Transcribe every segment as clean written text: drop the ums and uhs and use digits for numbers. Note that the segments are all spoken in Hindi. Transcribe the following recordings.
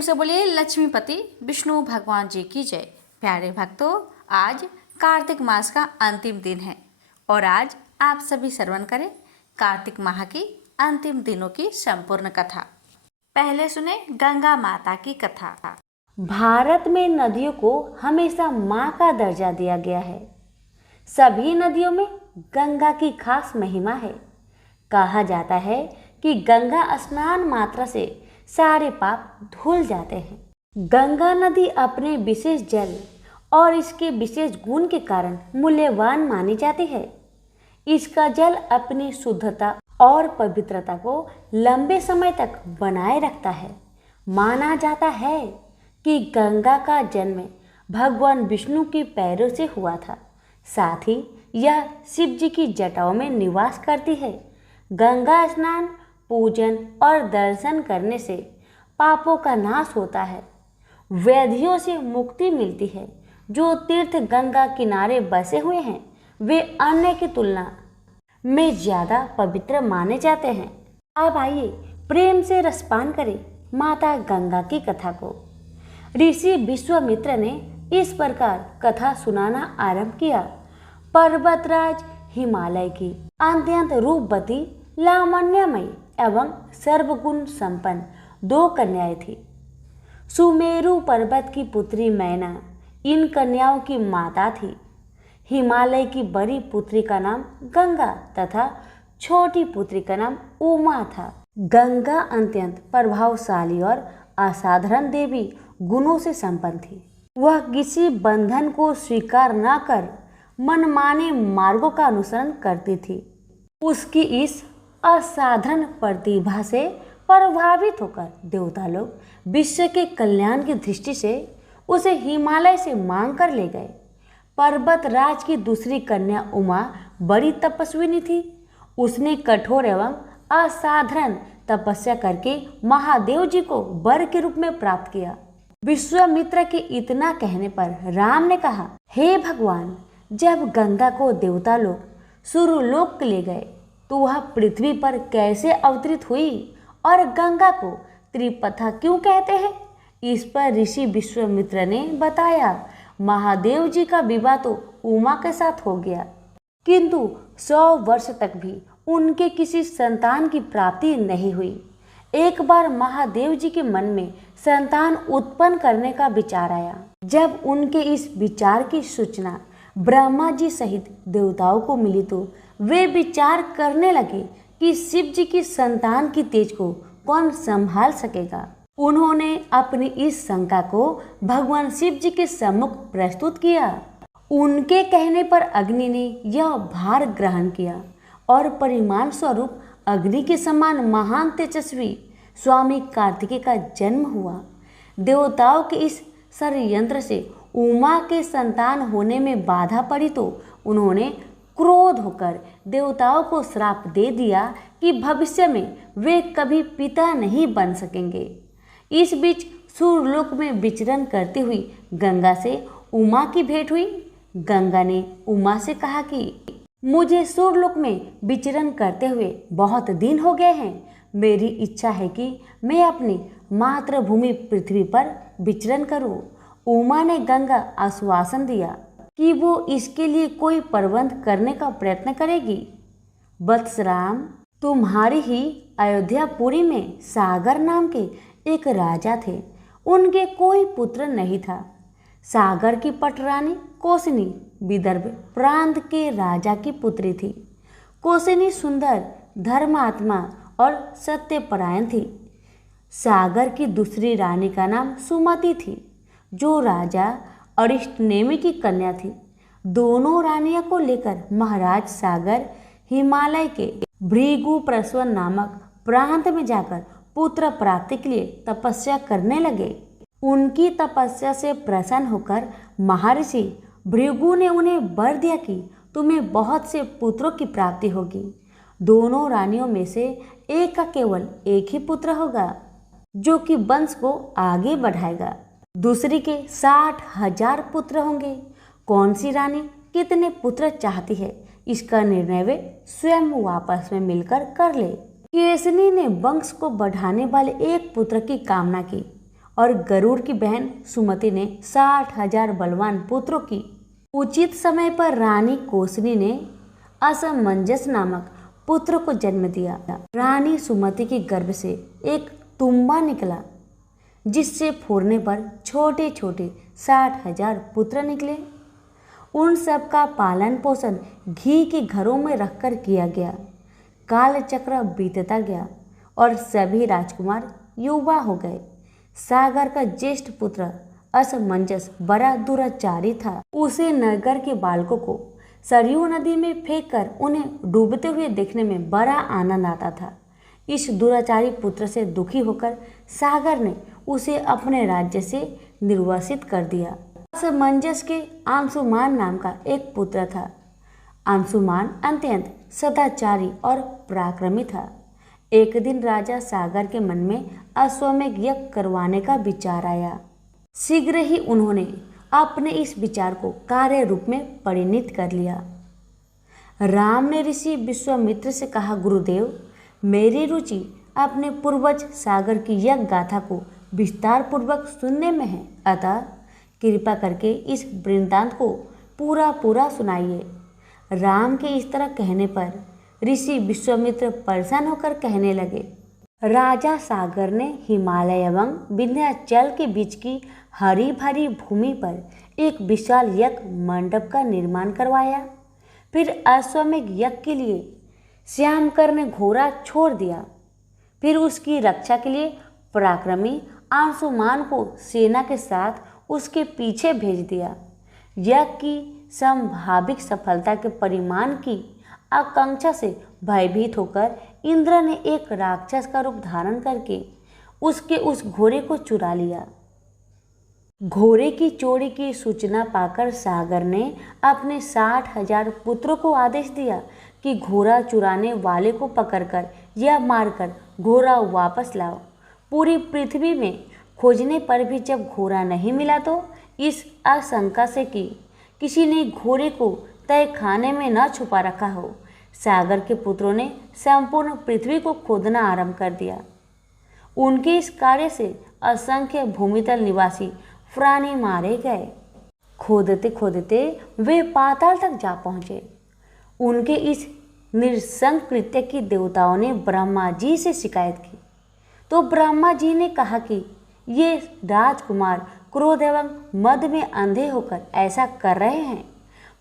प्रेम से बोलिए लक्ष्मीपति विष्णु भगवान जी की जय। प्यारे भक्तों, आज कार्तिक मास का अंतिम दिन है और आज आप सभी श्रवण करें कार्तिक माह की अंतिम दिनों की संपूर्ण कथा। पहले सुने गंगा माता की कथा। भारत में नदियों को हमेशा माँ का दर्जा दिया गया है। सभी नदियों में गंगा की खास महिमा है। कहा जाता है कि गंगा स्नान मात्र से सारे पाप धुल जाते हैं। गंगा नदी अपने विशेष जल और इसके विशेष गुण के कारण मूल्यवान मानी जाती है। इसका जल अपनी शुद्धता और पवित्रता को लंबे समय तक बनाए रखता है। माना जाता है कि गंगा का जन्म भगवान विष्णु के पैरों से हुआ था। साथ ही यह शिव जी की जटाओं में निवास करती है। गंगा स्नान, पूजन और दर्शन करने से पापों का नाश होता है, व्याधियों से मुक्ति मिलती है। जो तीर्थ गंगा किनारे बसे हुए हैं वे अन्य की तुलना में ज्यादा पवित्र माने जाते हैं। अब आइए प्रेम से रसपान करें माता गंगा की कथा को। ऋषि विश्वामित्र ने इस प्रकार कथा सुनाना आरंभ किया। पर्वतराज हिमालय की अत्यंत रूपवती, लावण्यमयी एवं सर्वगुण संपन्न 2 कन्याएं थी। सुमेरु पर्वत की पुत्री मैना इन कन्याओं की माता थी। हिमालय की बड़ी पुत्री का नाम गंगा तथा छोटी पुत्री का नाम उमा था। गंगा अत्यंत प्रभावशाली और असाधारण देवी गुणों से संपन्न थी। वह किसी बंधन को स्वीकार न कर मनमाने मार्गों का अनुसरण करती थी। उसकी इस असाधारण प्रतिभा से प्रभावित होकर देवता लोग विश्व के कल्याण की दृष्टि से उसे हिमालय से मांग कर ले गए। पर्वतराज की दूसरी कन्या उमा बड़ी तपस्विनी थी। उसने कठोर एवं असाधारण तपस्या करके महादेव जी को वर के रूप में प्राप्त किया। विश्वामित्र के इतना कहने पर राम ने कहा, हे भगवान, जब गंगा को देवता लोग सूर्यलोक ले गए तो वह पृथ्वी पर कैसे अवतरित हुई और गंगा को त्रिपथा क्यों कहते हैं? इस पर ऋषि विश्वामित्र ने बताया, महादेव जी का विवाह तो उमा के साथ हो गया, किंतु 100 वर्ष तक भी उनके किसी संतान की प्राप्ति नहीं हुई। एक बार महादेव जी के मन में संतान उत्पन्न करने का विचार आया। जब उनके इस विचार की सूचना ब्रह्मा जी सहित देवताओं को मिली तो वे विचार करने लगे कि शिव जी की संतान की तेज को कौन संभाल सकेगा। उन्होंने अपनी इस शंका को भगवान शिव जी के सम्मुख प्रस्तुत किया। उनके कहने पर अग्नि ने यह भार ग्रहण किया और परिमाण स्वरूप अग्नि के समान महान तेजस्वी स्वामी कार्तिकेय का जन्म हुआ। देवताओं के इस षड्यंत्र से उमा के संतान होने में बाधा पड़ी तो उन्होंने क्रोध होकर देवताओं को श्राप दे दिया कि भविष्य में वे कभी पिता नहीं बन सकेंगे। इस बीच सूर्यलोक में विचरण करती हुई गंगा से उमा की भेंट हुई। गंगा ने उमा से कहा कि मुझे सूर्यलोक में विचरण करते हुए बहुत दिन हो गए हैं। मेरी इच्छा है कि मैं अपनी मातृभूमि पृथ्वी पर विचरण करूं। उमा ने गंगा आश्वासन दिया कि वो इसके लिए कोई प्रबंध करने का प्रयत्न करेगी। वत्सराम, तुम्हारी ही अयोध्यापुरी में सागर नाम के एक राजा थे। उनके कोई पुत्र नहीं था। सागर की पटरानी कौसनी विदर्भ प्रांत के राजा की पुत्री थी। कौसनी सुंदर, धर्मात्मा और सत्यपरायण थी। सागर की दूसरी रानी का नाम सुमति थी, जो राजा अरिष्टनेमि की कन्या थी। दोनों रानियों को लेकर महाराज सागर हिमालय के भृगुप्रस्वन नामक प्रांत में जाकर पुत्र प्राप्ति के लिए तपस्या करने लगे। उनकी तपस्या से प्रसन्न होकर महर्षि भृगु ने उन्हें वर दिया कि तुम्हें बहुत से पुत्रों की प्राप्ति होगी। दोनों रानियों में से एक का केवल एक ही पुत्र होगा, जो कि वंश को आगे बढ़ाएगा। दूसरी के 60,000 पुत्र होंगे। कौन सी रानी कितने पुत्र चाहती है, इसका निर्णय वे स्वयं आपस में मिलकर कर ले। केसनी ने वंश को बढ़ाने वाले एक पुत्र की कामना की और गरुड़ की बहन सुमति ने 60,000 बलवान पुत्रों की। उचित समय पर रानी कोसली ने असमंजस नामक पुत्र को जन्म दिया। रानी सुमति के गर्भ से एक तुम्बा निकला, जिससे फोड़ने पर छोटे छोटे 60,000 पुत्र निकले। उन सब का पालन पोषण घी के घरों में रखकर किया गया। काल चक्र बीतता गया और सभी राजकुमार युवा हो गए। सागर का ज्येष्ठ पुत्र असमंजस बड़ा दुराचारी था। उसे नगर के बालकों को सरयू नदी में फेंककर उन्हें डूबते हुए देखने में बड़ा आनंद आता था। इस दुराचारी पुत्र से दुखी होकर सागर ने उसे अपने राज्य से निर्वासित कर दिया। असमंजस के अंशुमान नाम का एक पुत्र था। अंशुमान अत्यंत सदाचारी और पराक्रमी था। एक दिन राजा सागर के मन में अश्वमेध यज्ञ करवाने का विचार आया। शीघ्र ही उन्होंने अपने इस विचार को कार्य रूप में परिणत कर लिया। राम ने ऋषि विश्वामित्र से कहा, गुरुदेव, मेरी रुचि अपने पूर्वज सागर की यज्ञ गाथा को विस्तार पूर्वक सुनने में है, अतः कृपा करके इस वृत्तांत को पूरा सुनाइए। राम के इस तरह कहने पर ऋषि विश्वामित्र परेशान होकर कहने लगे, राजा सागर ने हिमालय एवं विंध्याचल के बीच की हरी भरी भूमि पर एक विशाल यज्ञ मंडप का निर्माण करवाया। फिर अश्वमेध यज्ञ के लिए श्यामकर ने घोड़ा छोड़ दिया। फिर उसकी रक्षा के लिए पराक्रमी अंशुमान को सेना के साथ उसके पीछे भेज दिया। यज्ञ की संभावित सफलता के परिमाण की आकांक्षा से भयभीत होकर इंद्र ने एक राक्षस का रूप धारण करके उसके उस घोड़े को चुरा लिया। घोड़े की चोरी की सूचना पाकर सागर ने अपने 60,000 पुत्रों को आदेश दिया कि घोड़ा चुराने वाले को पकड़कर या मारकर घोड़ा वापस लाओ। पूरी पृथ्वी में खोजने पर भी जब घोड़ा नहीं मिला तो इस आशंका से कि किसी ने घोड़े को तय खाने में न छुपा रखा हो, सागर के पुत्रों ने संपूर्ण पृथ्वी को खोदना आरंभ कर दिया। उनके इस कार्य से असंख्य भूमितल निवासी प्राणी मारे गए। खोदते खोदते वे पाताल तक जा पहुँचे। उनके इस नृशंस कृत्य की देवताओं ने ब्रह्मा जी से शिकायत की तो ब्रह्मा जी ने कहा कि ये राजकुमार क्रोध एवं मद में अंधे होकर ऐसा कर रहे हैं।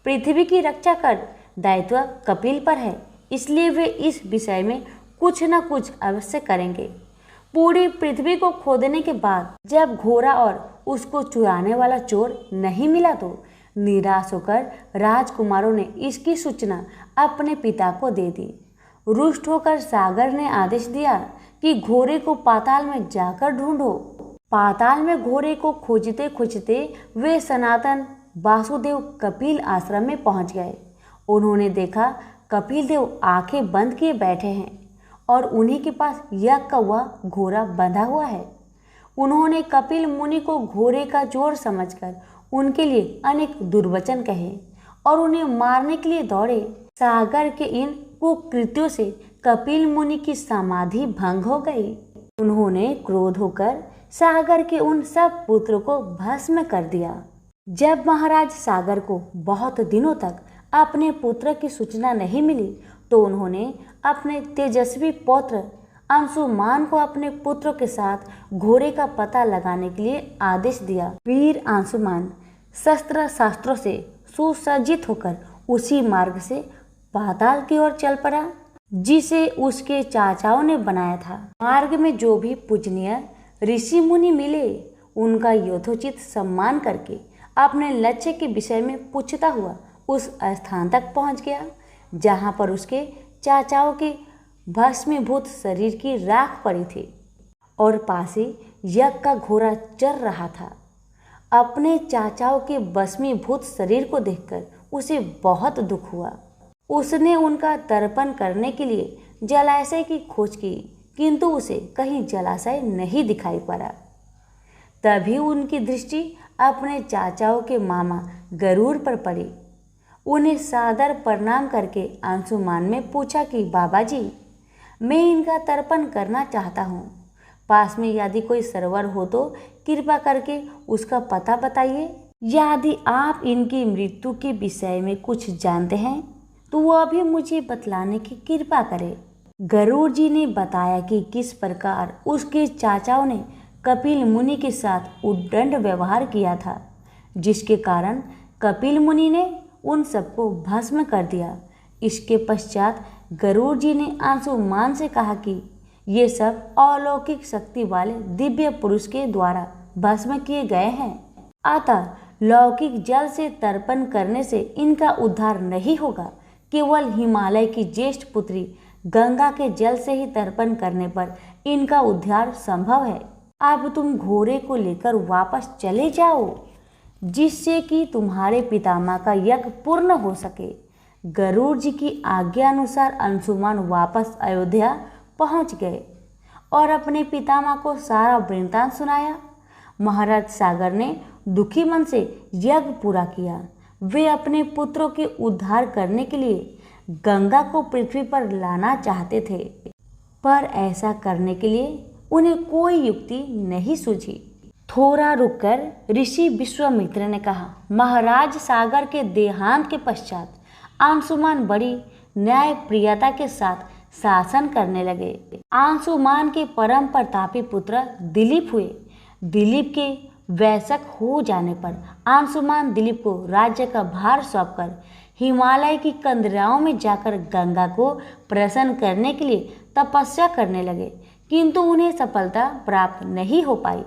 पृथ्वी की रक्षा कर दायित्व कपिल पर है, इसलिए वे इस विषय में कुछ न कुछ अवश्य करेंगे। पूरी पृथ्वी को खोदने के बाद जब घोड़ा और उसको चुराने वाला चोर नहीं मिला तो निराश होकर राजकुमारों ने इसकी सूचना अपने पिता को दे दी। रुष्ट होकर सागर ने आदेश दिया कि घोड़े को पाताल में जाकर ढूंढो। पाताल में घोड़े को खोजते खोजते वे सनातन वासुदेव कपिल आश्रम में पहुंच गए। उन्होंने देखा कपिल देव आंखें बंद किए बैठे हैं और उन्हीं के पास यज्ञ का वह घोड़ा बंधा हुआ है। उन्होंने कपिल मुनि को घोड़े का चोर समझकर उनके लिए अनेक दुर्वचन कहे और उन्हें मारने के लिए दौड़े। सागर के इन कुकृत्यों से कपिल मुनि की समाधि भंग हो गई। उन्होंने क्रोध होकर सागर के उन सब पुत्रों को भस्म कर दिया। जब महाराज सागर को बहुत दिनों तक अपने पुत्र की सूचना नहीं मिली तो उन्होंने अपने तेजस्वी पौत्र अंशुमान को अपने पुत्रों के साथ घोड़े का पता लगाने के लिए आदेश दिया। वीर अंशुमान शस्त्र शास्त्रों से सुसज्जित होकर उसी मार्ग से पाताल की ओर चल पड़ा जिसे उसके चाचाओं ने बनाया था। मार्ग में जो भी पूजनीय ऋषि मुनि मिले उनका यथोचित सम्मान करके अपने लक्ष्य के विषय में पूछता हुआ उस स्थान तक पहुंच गया जहां पर उसके चाचाओं के भस्मीभूत शरीर की राख पड़ी थी और पास ही यज्ञ का घोड़ा चल रहा था। अपने चाचाओं के भस्मीभूत शरीर को देखकर उसे बहुत दुख हुआ। उसने उनका तर्पण करने के लिए जलाशय की खोज की किंतु उसे कहीं जलाशय नहीं दिखाई पड़ा। तभी उनकी दृष्टि अपने चाचाओं के मामा गरुड़ पर पड़ी। उन्हें सादर प्रणाम करके अंशुमान ने पूछा कि बाबा जी, मैं इनका तर्पण करना चाहता हूँ पास में यदि कोई सरोवर हो तो कृपा करके उसका पता बताइए। यदि आप इनकी मृत्यु के विषय में कुछ जानते हैं तो वह भी मुझे बतलाने की कृपा करें। गरुड़ जी ने बताया कि किस प्रकार उसके चाचाओं ने कपिल मुनि के साथ उद्दंड व्यवहार किया था, जिसके कारण कपिल मुनि ने उन सबको भस्म कर दिया। इसके पश्चात गरुड़ जी ने अंशुमान से कहा कि ये सब अलौकिक शक्ति वाले दिव्य पुरुष के द्वारा भस्म किए गए हैं, अतः लौकिक जल से तर्पण करने से इनका उद्धार नहीं होगा। केवल हिमालय की ज्येष्ठ पुत्री गंगा के जल से ही तर्पण करने पर इनका उद्धार संभव है। अब तुम घोड़े को लेकर वापस चले जाओ, जिससे कि तुम्हारे पितामह का यज्ञ पूर्ण हो सके। गरुड़ जी की आज्ञा अनुसार अंशुमान वापस अयोध्या पहुंच गए और अपने पितामह को सारा वृत्तांत सुनाया। महाराज सागर ने दुखी मन से यज्ञ पूरा किया। वे अपने पुत्रों के उद्धार करने के लिए गंगा को पृथ्वी पर लाना चाहते थे, पर ऐसा करने के लिए उन्हें कोई युक्ति नहीं सूझी। थोड़ा रुककर ऋषि विश्वामित्र ने कहा, महाराज सागर के देहांत के पश्चात अंशुमान बड़ी न्याय प्रियता के साथ शासन करने लगे। अंशुमान के परम प्रतापी पुत्र दिलीप हुए। दिलीप के वयस्क हो जाने पर अंशुमान दिलीप को राज्य का भार सौंपकर हिमालय की कंदराओं में जाकर गंगा को प्रसन्न करने के लिए तपस्या करने लगे, किंतु उन्हें सफलता प्राप्त नहीं हो पाई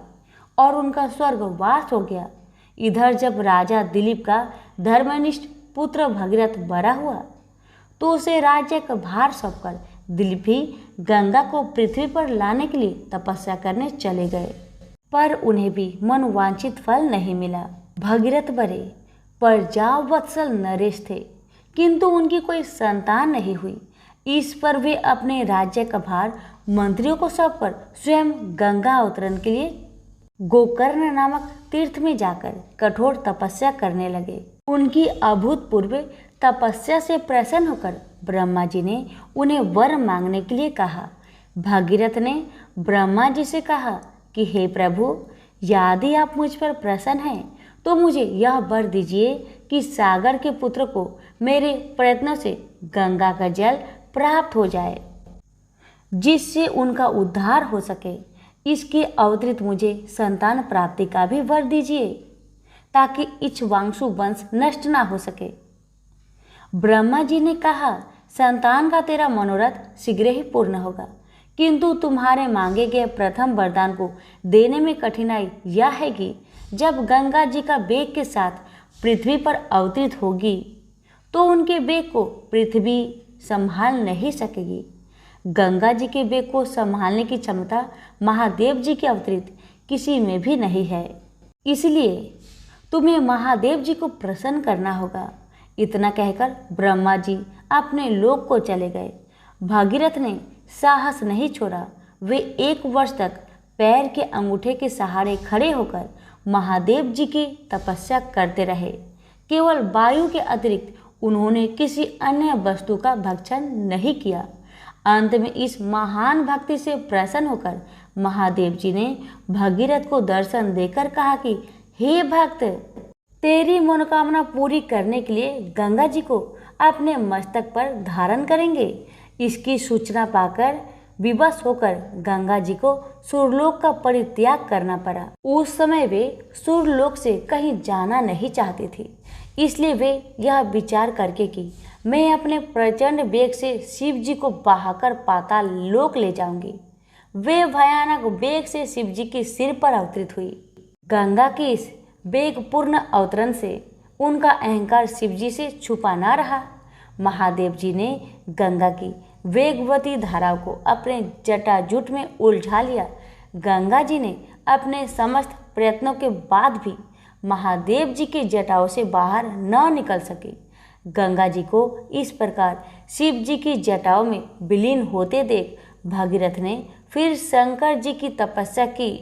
और उनका स्वर्गवास हो गया। इधर जब राजा दिलीप का धर्मनिष्ठ पुत्र भगीरथ बड़ा हुआ तो उसे राज्य का भार सौंपकर दिलीप ही गंगा को पृथ्वी पर लाने के लिए तपस्या करने चले गए, पर उन्हें भी मनोवांछित फल नहीं मिला। भगीरथ बड़े प्रजाव वत्सल नरेश थे, किंतु उनकी कोई संतान नहीं हुई। इस पर वे अपने राज्य का भार मंत्रियों को सौंपकर स्वयं गंगा अवतरण के लिए गोकर्ण नामक तीर्थ में जाकर कठोर तपस्या करने लगे। उनकी अभूतपूर्व तपस्या से प्रसन्न होकर ब्रह्मा जी ने उन्हें वर मांगने के लिए कहा। भगीरथ ने ब्रह्मा जी से कहा कि हे प्रभु, यदि आप मुझ पर प्रसन्न हैं तो मुझे यह वर दीजिए कि सागर के पुत्र को मेरे प्रयत्नों से गंगा का जल प्राप्त हो जाए, जिससे उनका उद्धार हो सके। इसके अतिरिक्त मुझे संतान प्राप्ति का भी वर दीजिए, ताकि इक्ष्वाकु वंश नष्ट ना हो सके। ब्रह्मा जी ने कहा, संतान का तेरा मनोरथ शीघ्र ही पूर्ण होगा, किंतु तुम्हारे मांगे गए प्रथम वरदान को देने में कठिनाई यह है कि जब गंगा जी का वेग के साथ पृथ्वी पर अवतरित होगी तो उनके वेग को पृथ्वी संभाल नहीं सकेगी। गंगा जी के वेग को संभालने की क्षमता महादेव जी के अवतरित किसी में भी नहीं है, इसलिए तुम्हें महादेव जी को प्रसन्न करना होगा। इतना कहकर ब्रह्मा जी अपने लोक को चले गए। भागीरथ ने साहस नहीं छोड़ा। वे 1 वर्ष तक पैर के अंगूठे के सहारे खड़े होकर महादेव जी की तपस्या करते रहे। केवल वायु के अतिरिक्त उन्होंने किसी अन्य वस्तु का भक्षण नहीं किया। अंत में इस महान भक्ति से प्रसन्न होकर महादेव जी ने भगीरथ को दर्शन देकर कहा कि हे भक्त, तेरी मनोकामना पूरी करने के लिए गंगा जी को अपने मस्तक पर धारण करेंगे। इसकी सूचना पाकर विवश होकर गंगा जी को सूर्यलोक का परित्याग करना पड़ा। उस समय वे सूर्यलोक से कहीं जाना नहीं चाहती थी, इसलिए वे यह विचार करके कि मैं अपने प्रचंड वेग से शिव जी को बहाकर पाताल लोक ले जाऊंगी, वे भयानक वेग से शिव जी के सिर पर अवतरित हुई। गंगा के इस वेगपूर्ण अवतरण से उनका अहंकार शिव जी से छुपा ना रहा। महादेव जी ने गंगा की वेगवती धाराओं को अपने जटाजूट में उलझा लिया। गंगा जी ने अपने समस्त प्रयत्नों के बाद भी महादेव जी की जटाओं से बाहर न निकल सके। गंगा जी को इस प्रकार शिव जी की जटाओं में विलीन होते देख भगीरथ ने फिर शंकर जी की तपस्या की।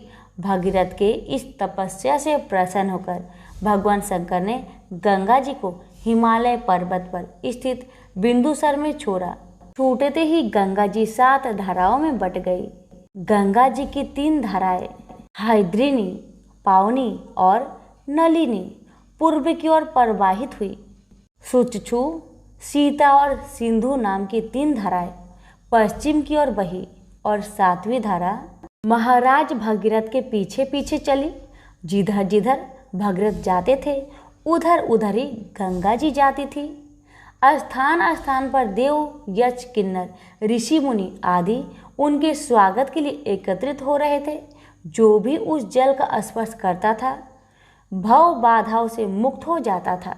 भगीरथ के इस तपस्या से प्रसन्न होकर भगवान शंकर ने गंगा जी को हिमालय पर्वत पर स्थित बिंदुसर में छोड़ा। छूटते ही गंगा जी 7 धाराओं में बट गई। गंगा जी की 3 धाराएं हैद्रिनी, पावनी और नलिनी पूर्व की ओर प्रवाहित हुई। सुचछू, सीता और सिंधु नाम की 3 धाराएं पश्चिम की ओर बही और 7वीं धारा महाराज भगीरथ के पीछे पीछे चली। जिधर जिधर भगीरथ जाते थे उधर उधर ही गंगा जी जाती थी। स्थान स्थान पर देव, यक्ष, किन्नर, ऋषि मुनि आदि उनके स्वागत के लिए एकत्रित हो रहे थे। जो भी उस जल का स्पर्श करता था भव बाधाओं से मुक्त हो जाता था।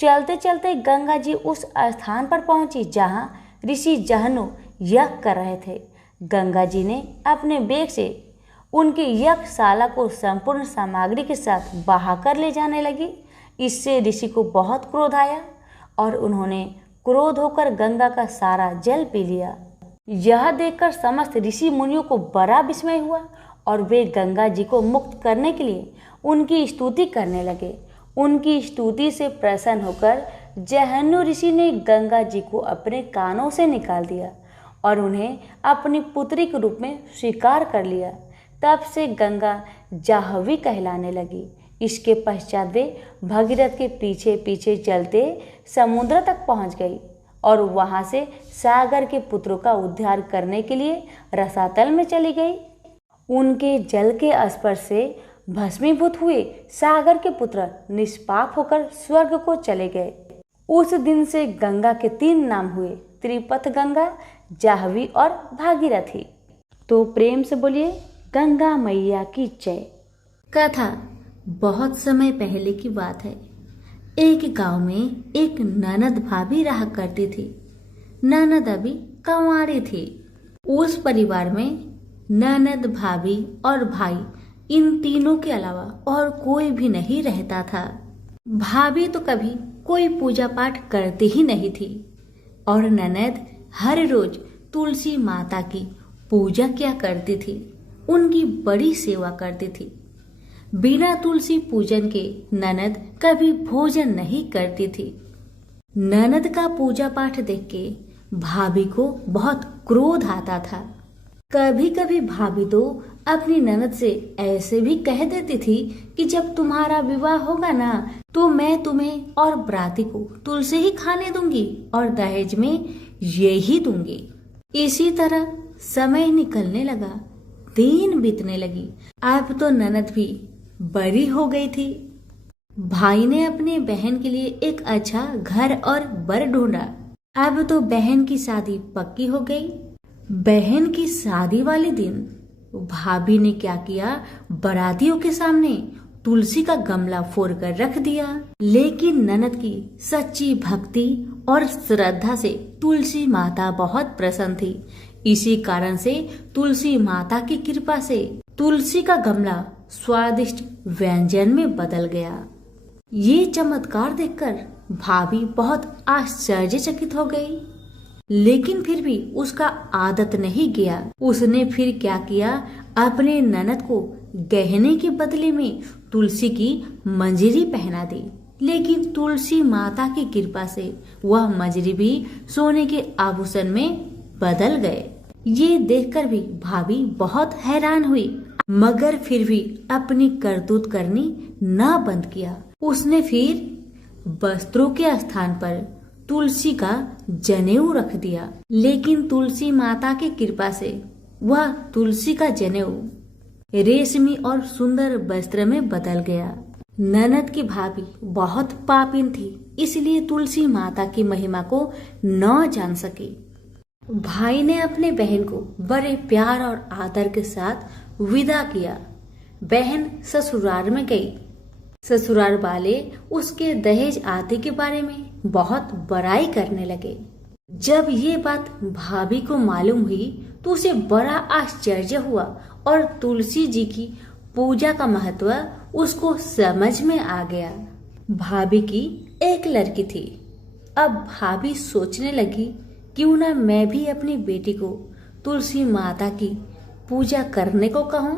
चलते चलते गंगा जी उस स्थान पर पहुंची जहां ऋषि जहनु यज्ञ कर रहे थे। गंगा जी ने अपने बेग से उनकी यज्ञशाला को संपूर्ण सामग्री के साथ बहाकर ले जाने लगी। इससे ऋषि को बहुत क्रोध आया और उन्होंने क्रोध होकर गंगा का सारा जल पी लिया। यह देखकर समस्त ऋषि मुनियों को बड़ा विस्मय हुआ और वे गंगा जी को मुक्त करने के लिए उनकी स्तुति करने लगे। उनकी स्तुति से प्रसन्न होकर जहन्नु ऋषि ने गंगा जी को अपने कानों से निकाल दिया और उन्हें अपनी पुत्री के रूप में स्वीकार कर लिया। तब से गंगा जाह्नवी कहलाने लगी। इसके पश्चात वे भगीरथ के पीछे पीछे चलते समुद्र तक पहुंच गई और वहां से सागर के पुत्रों का उद्धार करने के लिए रसातल में चली गई। उनके जल के स्पर्श से भस्मीभूत हुए सागर के पुत्र निष्पाप होकर स्वर्ग को चले गए। उस दिन से गंगा के 3 नाम हुए, त्रिपथ गंगा, जाह्नवी और भागीरथी। तो प्रेम से बोलिए गंगा मैया की जय। कथा बहुत समय पहले की बात है। एक गांव में एक ननद भाभी रहा करती थी। ननद अभी कंवारी थी। उस परिवार में ननद, भाभी और भाई, इन तीनों के अलावा और कोई भी नहीं रहता था। भाभी तो कभी कोई पूजा पाठ करती ही नहीं थी और ननद हर रोज तुलसी माता की पूजा किया करती थी, उनकी बड़ी सेवा करती थी। बिना तुलसी पूजन के ननद कभी भोजन नहीं करती थी। ननद का पूजा पाठ देख के भाभी को बहुत क्रोध आता था। कभी कभी भाभी तो अपनी ननद से ऐसे भी कह देती थी कि जब तुम्हारा विवाह होगा ना तो मैं तुम्हें और बराती को तुलसी ही खाने दूंगी और दहेज में ये ही दूंगी। इसी तरह समय निकलने लगा, दिन बीतने लगी। अब तो ननद भी बड़ी हो गई थी। भाई ने अपने बहन के लिए एक अच्छा घर और बर ढूंढा। अब तो बहन की शादी पक्की हो गई। बहन की शादी वाले दिन भाभी ने क्या किया, बारातियों के सामने तुलसी का गमला फोड़ कर रख दिया। लेकिन ननद की सच्ची भक्ति और श्रद्धा से तुलसी माता बहुत प्रसन्न थी। इसी कारण से तुलसी माता की कृपा से तुलसी का गमला स्वादिष्ट व्यंजन में बदल गया। ये चमत्कार देखकर भाभी बहुत आश्चर्यचकित हो गई, लेकिन फिर भी उसका आदत नहीं गया। उसने फिर क्या किया, अपने ननद को गहने के बदले में तुलसी की मंजरी पहना दी। लेकिन तुलसी माता की कृपा से वह मंजरी भी सोने के आभूषण में बदल गए। ये देखकर भी भाभी बहुत हैरान हुई, मगर फिर भी अपनी करतूत करनी न बंद किया। उसने फिर वस्त्रों के स्थान पर तुलसी का जनेऊ रख दिया। लेकिन तुलसी माता की कृपा से वह तुलसी का जनेऊ रेशमी और सुंदर वस्त्र में बदल गया। ननद की भाभी बहुत पापिन थी, इसलिए तुलसी माता की महिमा को न जान सकी। भाई ने अपने बहन को बड़े प्यार और आदर के साथ विदा किया। बहन ससुराल में गई। ससुराल वाले उसके दहेज आदि के बारे में बहुत बड़ाई करने लगे। जब ये बात भाभी को मालूम हुई तो उसे बड़ा आश्चर्य हुआ और तुलसी जी की पूजा का महत्व उसको समझ में आ गया। भाभी की एक लड़की थी। अब भाभी सोचने लगी, क्यों ना मैं भी अपनी बेटी को तुलसी माता की पूजा करने को कहूँ।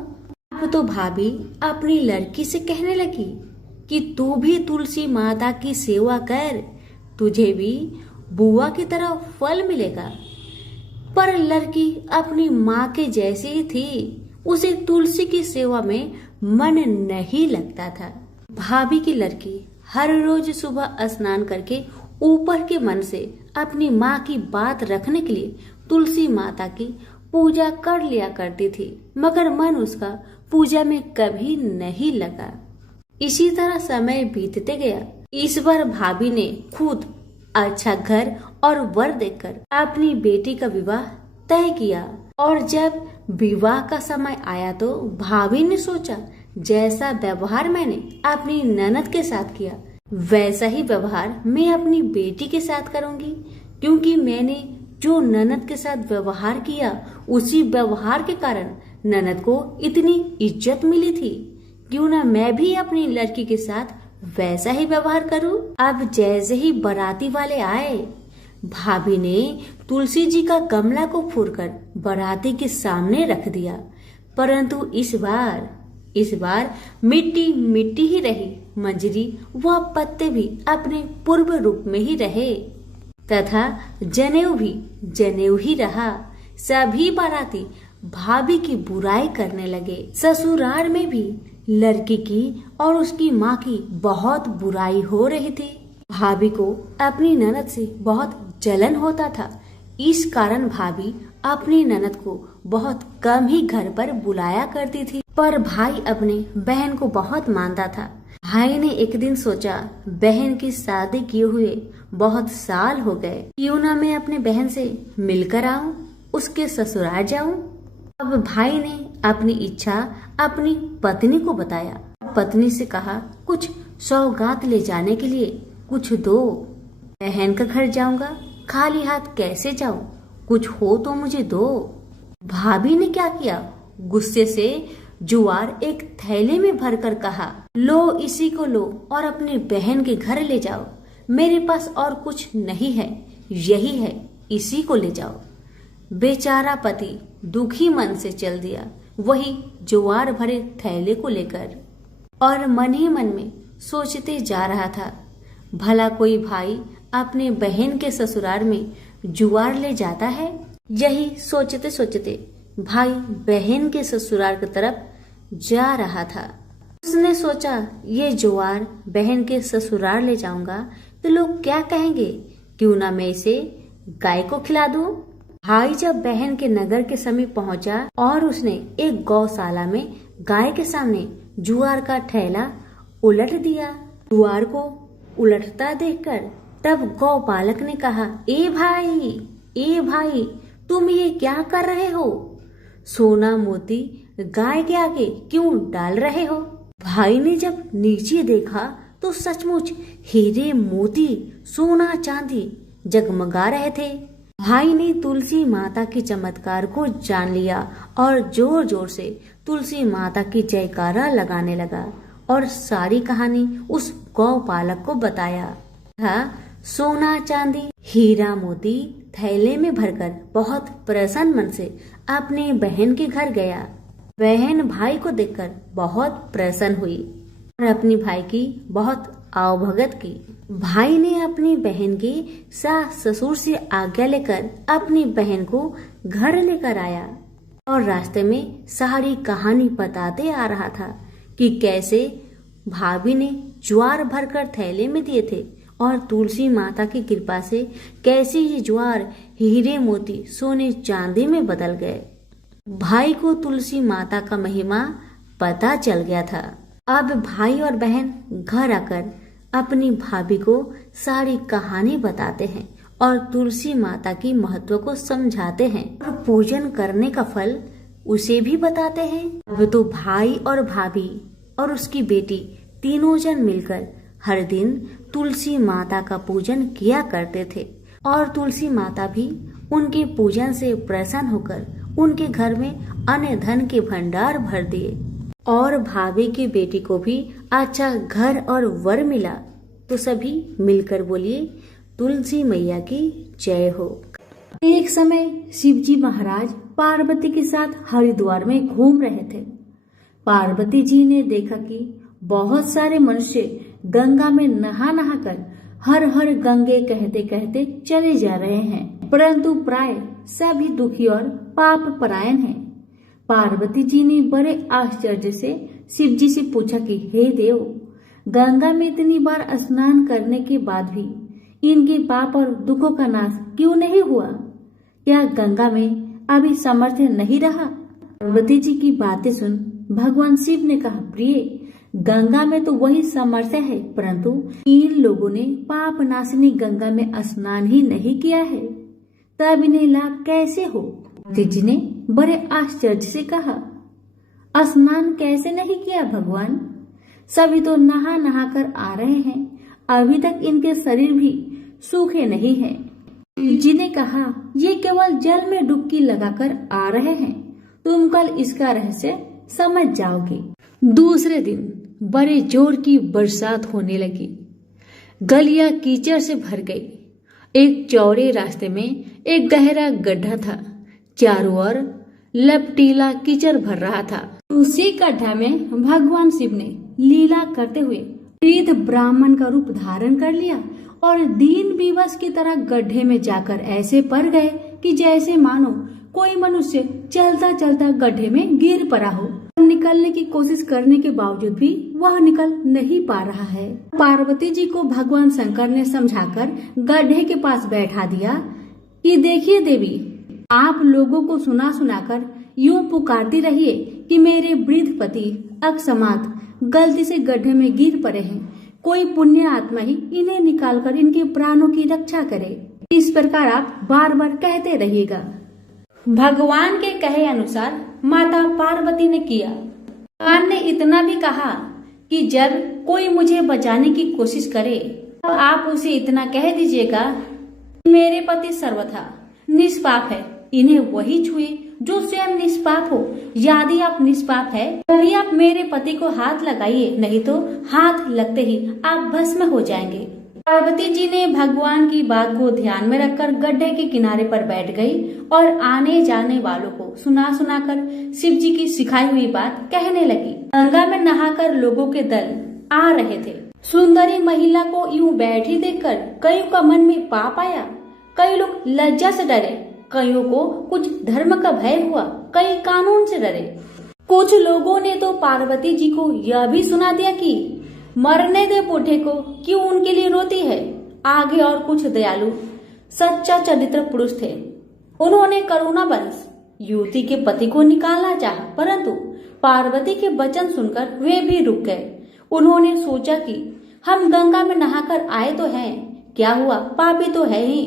अब तो भाभी अपनी लड़की से कहने लगी कि तू भी तुलसी माता की सेवा कर, तुझे भी बुआ की तरह फल मिलेगा। पर लड़की अपनी माँ के जैसी ही थी। उसे तुलसी की सेवा में मन नहीं लगता था। भाभी की लड़की हर रोज सुबह स्नान करके ऊपर के मन से अपनी माँ की बात रखने के लिए तुलसी माता की पूजा कर लिया करती थी, मगर मन उसका पूजा में कभी नहीं लगा। इसी तरह समय बीतते गया। इस बार भाभी ने खुद अच्छा घर और वर देखकर अपनी बेटी का विवाह तय किया। और जब विवाह का समय आया तो भाभी ने सोचा, जैसा व्यवहार मैंने अपनी ननद के साथ किया वैसा ही व्यवहार मैं अपनी बेटी के साथ करूंगी, क्योंकि मैंने जो ननद के साथ व्यवहार किया उसी व्यवहार के कारण ननद को इतनी इज्जत मिली थी। क्यों ना मैं भी अपनी लड़की के साथ वैसा ही व्यवहार करूं। अब जैसे ही बाराती वाले आए, भाभी ने तुलसी जी का गमला को फोड़कर बाराती के सामने रख दिया, परंतु इस बार मिट्टी मिट्टी ही रही। मंजरी व पत्ते भी अपने पूर्व रूप में ही रहे तथा जनेऊ भी जनेऊ ही रहा। सभी बाराती भाभी की बुराई करने लगे। ससुराल में भी लड़की की और उसकी माँ की बहुत बुराई हो रही थी। भाभी को अपनी ननद से बहुत जलन होता था। इस कारण भाभी अपनी ननद को बहुत कम ही घर पर बुलाया करती थी। पर भाई अपने बहन को बहुत मानता था। भाई ने एक दिन सोचा, बहन की शादी किए हुए बहुत साल हो गए, क्यों ना मैं अपने बहन से मिलकर आऊं, उसके ससुराल जाऊं। अब भाई ने अपनी इच्छा अपनी पत्नी को बताया। पत्नी से कहा, कुछ सौगात ले जाने के लिए कुछ दो। बहन का घर जाऊंगा, खाली हाथ कैसे जाऊं, कुछ हो तो मुझे दो। भाभी ने क्या किया, गुस्से से जुआर एक थैले में भरकर कहा, लो इसी को लो और अपनी बहन के घर ले जाओ। मेरे पास और कुछ नहीं है, यही है, इसी को ले जाओ। बेचारा पति दुखी मन से चल दिया वही जुआर भरे थैले को लेकर, और मन ही मन में सोचते जा रहा था, भला कोई भाई अपने बहन के ससुराल में जुआर ले जाता है। यही सोचते सोचते भाई बहन के ससुराल की तरफ जा रहा था। उसने सोचा, ये जुआर बहन के ससुराल ले जाऊंगा तो लोग क्या कहेंगे, क्यों ना मैं इसे गाय को खिला दूं। भाई जब बहन के नगर के समीप पहुंचा और उसने एक गौशाला में गाय के सामने जुआर का थैला उलट दिया। जुआर को उलटता देखकर तब गौपालक ने कहा, ए भाई तुम ये क्या कर रहे हो, सोना मोती गाय के आगे क्यों डाल रहे हो। भाई ने जब नीचे देखा तो सचमुच हीरे मोती सोना चांदी जगमगा रहे थे। भाई ने तुलसी माता के चमत्कार को जान लिया और जोर जोर से तुलसी माता की जयकारा लगाने लगा और सारी कहानी उस गौपालक को बताया। सोना चांदी हीरा मोती थैले में भरकर बहुत प्रसन्न मन से अपने बहन के घर गया। बहन भाई को देखकर बहुत प्रसन्न हुई और अपनी भाई की बहुत आवभगत की। भाई ने अपनी बहन के सास ससुर से आज्ञा लेकर अपनी बहन को घर लेकर आया और रास्ते में सारी कहानी बताते आ रहा था कि कैसे भाभी ने ज्वार भरकर थैले में दिए थे और तुलसी माता की कृपा से कैसे ये ज्वार हीरे मोती सोने चांदी में बदल गए। भाई को तुलसी माता का महिमा पता चल गया था। अब भाई और बहन घर आकर अपनी भाभी को सारी कहानी बताते हैं और तुलसी माता की महत्व को समझाते हैं और पूजन करने का फल उसे भी बताते हैं। अब तो भाई और भाभी और उसकी बेटी तीनों जन मिलकर हर दिन तुलसी माता का पूजन किया करते थे और तुलसी माता भी उनके पूजन से प्रसन्न होकर उनके घर में अन्न धन के भंडार भर दिए और भाभी की बेटी को भी अच्छा घर और वर मिला। तो सभी मिलकर बोलिए, तुलसी मैया की जय हो। एक समय शिवजी महाराज पार्वती के साथ हरिद्वार में घूम रहे थे। पार्वती जी ने देखा कि बहुत सारे मनुष्य गंगा में नहा नहा कर हर हर गंगे कहते कहते चले जा रहे हैं, परंतु प्राय सभी दुखी और पाप परायण हैं। पार्वती जी ने बड़े आश्चर्य से शिव जी से पूछा कि हे देव, गंगा में इतनी बार स्नान करने के बाद भी इनके पाप और दुखों का नाश क्यों नहीं हुआ? क्या गंगा में अभी सामर्थ्य नहीं रहा? पार्वती जी की बातें सुन भगवान शिव ने कहा, प्रिय, गंगा में तो वही सामर्थ्य है, परंतु इन लोगों ने पाप नाशिनी गंगा में स्नान ही नहीं किया है, तब इन्हें लाभ कैसे हो? पार्वती जी ने बड़े आश्चर्य से कहा, स्नान कैसे नहीं किया भगवान? सभी तो नहा नहा कर आ रहे हैं, अभी तक इनके शरीर भी सूखे नहीं हैं। शिव जी ने कहा, ये केवल जल में डुबकी लगाकर आ रहे हैं, तुम कल इसका रहस्य समझ जाओगे। दूसरे दिन बड़े जोर की बरसात होने लगी। गलियां कीचड़ से भर गई। एक चौड़े रास्ते में एक गहरा गड्ढा था। चारों ओर लपटीला कीचड़ भर रहा था। उसी गड्ढा में भगवान शिव ने लीला करते हुए वृद्ध ब्राह्मण का रूप धारण कर लिया और दीन विवश की तरह गड्ढे में जाकर ऐसे पड़ गए कि जैसे मानो कोई मनुष्य चलता चलता गड्ढे में गिर पड़ा हो। निकलने की कोशिश करने के बावजूद भी वह निकल नहीं पा रहा है। पार्वती जी को भगवान शंकर ने समझाकर गड्ढे के पास बैठा दिया कि देखिए देवी, आप लोगों को सुना सुनाकर यूं पुकारती रहिए कि मेरे वृद्ध पति अकस्मात गलती से गड्ढे में गिर पड़े हैं, कोई पुण्य आत्मा ही इन्हें निकालकर इनके प्राणों की रक्षा करे। इस प्रकार आप बार बार कहते रहिएगा। भगवान के कहे अनुसार माता पार्वती ने किया। भगवान ने इतना भी कहा कि जब कोई मुझे बचाने की कोशिश करे तो आप उसे इतना कह दीजिएगा, मेरे पति सर्वथा निष्पाप है, इन्हें वही छुए जो स्वयं निष्पाप हो। यदि आप निष्पाप है तभी आप मेरे पति को हाथ लगाइए, नहीं तो हाथ लगते ही आप भस्म हो जाएंगे। पार्वती जी ने भगवान की बात को ध्यान में रखकर गड्ढे के किनारे पर बैठ गई और आने जाने वालों को सुना सुनाकर शिव जी की सिखाई हुई बात कहने लगी। गंगा में नहाकर लोगों के दल आ रहे थे। सुंदरी महिला को यूं बैठी देखकर कईयों का मन में पाप आया। कई लोग लज्जा से डरे, कईयों को कुछ धर्म का भय हुआ, कई कानून से डरे। कुछ लोगों ने तो पार्वती जी को यह भी सुना दिया कि मरने दे बूढ़े को, क्यों उनके लिए रोती है। आगे और कुछ दयालु सच्चा चरित्र पुरुष थे। उन्होंने करुणावश युवती के पति को निकालना चाहा, परंतु पार्वती के वचन सुनकर वे भी रुक गए। उन्होंने सोचा कि हम गंगा में नहाकर आए तो हैं, क्या हुआ, पापी तो है ही,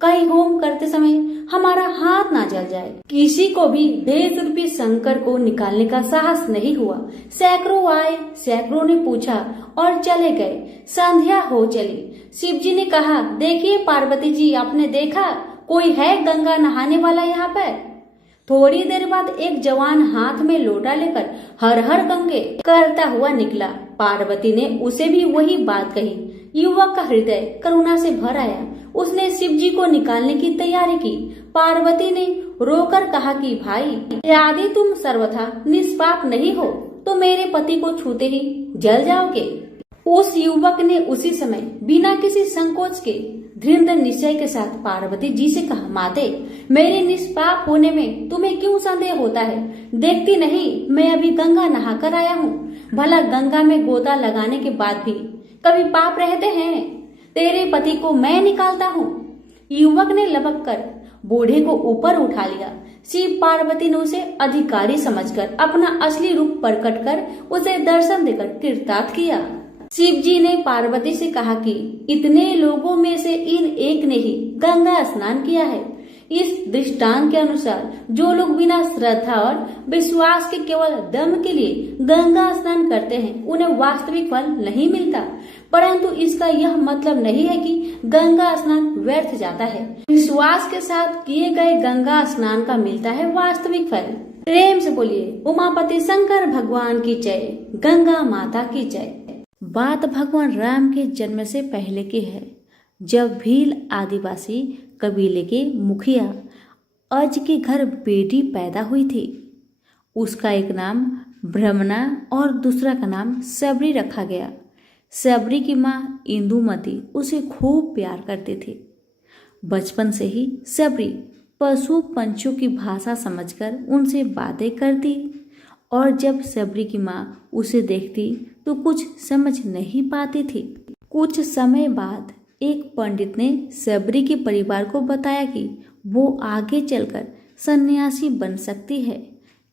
कहीं होम करते समय हमारा हाथ ना जल जाए। किसी को भी भेष रूपी शंकर को निकालने का साहस नहीं हुआ। सैकड़ों आए, सैकड़ों ने पूछा और चले गए। संध्या हो चली। शिव जी ने कहा, देखिए पार्वती जी, आपने देखा कोई है गंगा नहाने वाला यहाँ पर? थोड़ी देर बाद एक जवान हाथ में लोटा लेकर हर हर गंगे करता हुआ निकला। पार्वती ने उसे भी वही बात कही। युवक का हृदय करुणा से भर आया। उसने शिव जी को निकालने की तैयारी की। पार्वती ने रोकर कहा कि भाई, यदि तुम सर्वथा निष्पाप नहीं हो तो मेरे पति को छूते ही जल जाओगे। उस युवक ने उसी समय बिना किसी संकोच के दृढ़ निश्चय के साथ पार्वती जी से कहा, माते, मेरे निष्पाप होने में तुम्हें क्यों संदेह होता है? देखती नहीं मैं अभी गंगा नहाकर आया हूँ। भला गंगा में गोता लगाने के बाद भी कभी पाप रहते हैं? तेरे पति को मैं निकालता हूँ। युवक ने लपक कर बूढ़े को ऊपर उठा लिया। शिव पार्वती ने उसे अधिकारी समझकर अपना असली रूप प्रकट कर उसे दर्शन देकर कृतार्थ किया। शिव जी ने पार्वती से कहा कि इतने लोगों में से इन एक ने ही गंगा स्नान किया है। इस दृष्टांत के अनुसार जो लोग बिना श्रद्धा और विश्वास के केवल दम के लिए गंगा स्नान करते हैं उन्हें वास्तविक फल नहीं मिलता। परंतु इसका यह मतलब नहीं है कि गंगा स्नान व्यर्थ जाता है। विश्वास के साथ किए गए गंगा स्नान का मिलता है वास्तविक फल। प्रेम से बोलिए उमापति शंकर भगवान की जय, गंगा माता की जय। बात भगवान राम के जन्म से पहले की है, जब भील आदिवासी कबीले के मुखिया अज के घर बेटी पैदा हुई थी। उसका एक नाम ब्रह्मणा और दूसरा का नाम सबरी रखा गया। सबरी की माँ इंदुमती उसे खूब प्यार करती थी। बचपन से ही सबरी पशु पंछियों की भाषा समझकर उनसे बातें करती और जब सबरी की माँ उसे देखती तो कुछ समझ नहीं पाती थी। कुछ समय बाद एक पंडित ने सबरी के परिवार को बताया कि वो आगे चलकर सन्यासी बन सकती है।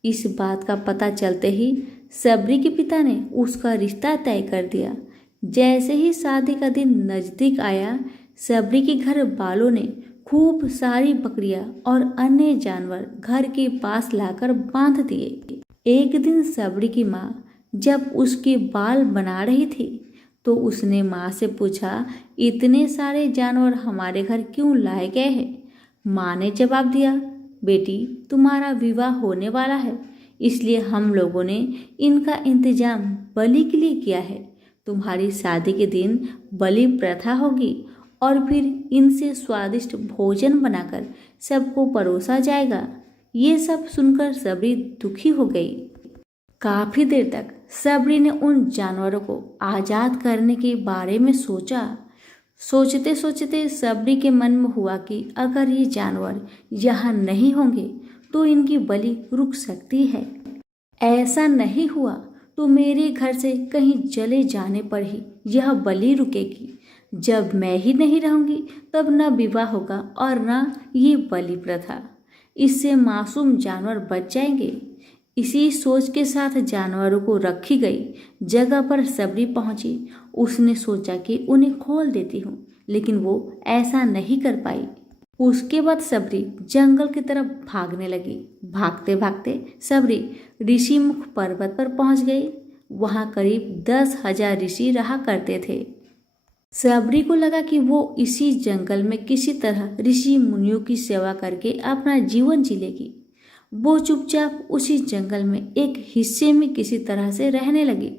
इस बात का पता चलते ही सबरी के पिता ने उसका रिश्ता तय कर दिया। जैसे ही शादी का दिन नजदीक आया, सबरी के घर वालों ने खूब सारी बकरियां और अन्य जानवर घर के पास लाकर बांध दिए। एक दिन सबरी की माँ जब उसके बाल बना रही थी तो उसने माँ से पूछा, इतने सारे जानवर हमारे घर क्यों लाए गए हैं? माँ ने जवाब दिया, बेटी तुम्हारा विवाह होने वाला है, इसलिए हम लोगों ने इनका इंतजाम बलि के लिए किया है। तुम्हारी शादी के दिन बलि प्रथा होगी और फिर इनसे स्वादिष्ट भोजन बनाकर सबको परोसा जाएगा। ये सब सुनकर सबरी दुखी हो गई। काफी देर तक सबरी ने उन जानवरों को आजाद करने के बारे में सोचा। सोचते सोचते सबरी के मन में हुआ कि अगर ये जानवर यहाँ नहीं होंगे तो इनकी बलि रुक सकती है। ऐसा नहीं हुआ तो मेरे घर से कहीं चले जाने पर ही यह बलि रुकेगी। जब मैं ही नहीं रहूंगी तब न विवाह होगा और न ये बलि प्रथा। इससे मासूम जानवर बच जाएंगे। इसी सोच के साथ जानवरों को रखी गई जगह पर सबरी पहुंची। उसने सोचा कि उन्हें खोल देती हूँ, लेकिन वो ऐसा नहीं कर पाई। उसके बाद सबरी जंगल की तरफ भागने लगी। भागते भागते सबरी ऋषिमुख पर्वत पर पहुंच गई। वहां करीब 10,000 ऋषि रहा करते थे। सबरी को लगा कि वो इसी जंगल में किसी तरह ऋषि मुनियों की सेवा करके अपना जीवन जी लेगी। वो चुपचाप उसी जंगल में एक हिस्से में किसी तरह से रहने लगी।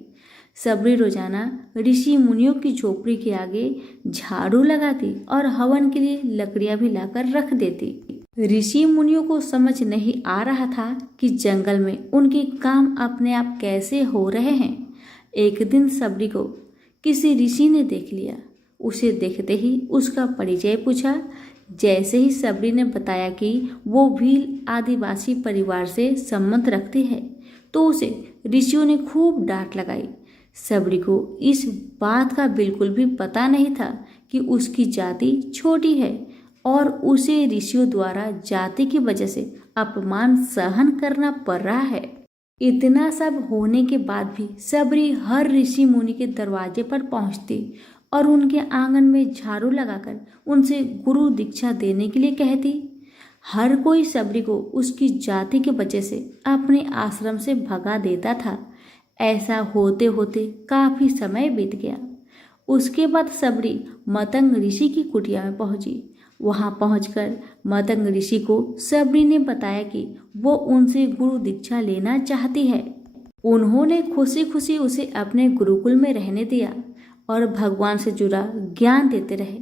सबरी रोजाना ऋषि मुनियों की झोपड़ी के आगे झाड़ू लगाती और हवन के लिए लकड़ियां भी लाकर रख देती। ऋषि मुनियों को समझ नहीं आ रहा था कि जंगल में उनके काम अपने आप कैसे हो रहे हैं। एक दिन सबरी को किसी ऋषि ने देख लिया। उसे देखते ही उसका परिचय पूछा। जैसे ही सबरी ने बताया कि वो भील आदिवासी परिवार से संबंध रखती है तो उसे ऋषियों ने खूब डांट लगाई। सबरी को इस बात का बिल्कुल भी पता नहीं था कि उसकी जाति छोटी है और उसे ऋषियों द्वारा जाति की वजह से अपमान सहन करना पड़ रहा है। इतना सब होने के बाद भी सबरी हर ऋषि मुनि के दरवाजे पर पहुंचती और उनके आंगन में झाड़ू लगाकर उनसे गुरु दीक्षा देने के लिए कहती। हर कोई सबरी को उसकी जाति के वजह से अपने आश्रम से भगा देता था। ऐसा होते होते काफी समय बीत गया। उसके बाद सबरी मतंग ऋषि की कुटिया में पहुंची। वहां पहुंचकर मतंग ऋषि को सबरी ने बताया कि वो उनसे गुरु दीक्षा लेना चाहती है। उन्होंने खुशी खुशी उसे अपने गुरुकुल में रहने दिया और भगवान से जुड़ा ज्ञान देते रहे।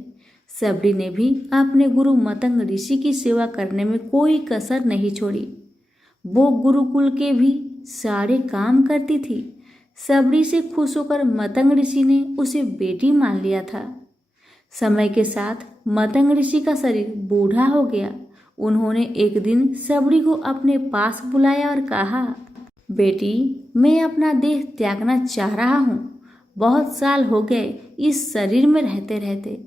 सबरी ने भी अपने गुरु मतंग ऋषि की सेवा करने में कोई कसर नहीं छोड़ी। वो गुरुकुल के भी सारे काम करती थी। सबरी से खुश होकर मतंग ऋषि ने उसे बेटी मान लिया था। समय के साथ मतंग ऋषि का शरीर बूढ़ा हो गया। उन्होंने एक दिन सबरी को अपने पास बुलाया और कहा, बेटी मैं अपना देह त्यागना चाह रहा हूँ। बहुत साल हो गए इस शरीर में रहते रहते।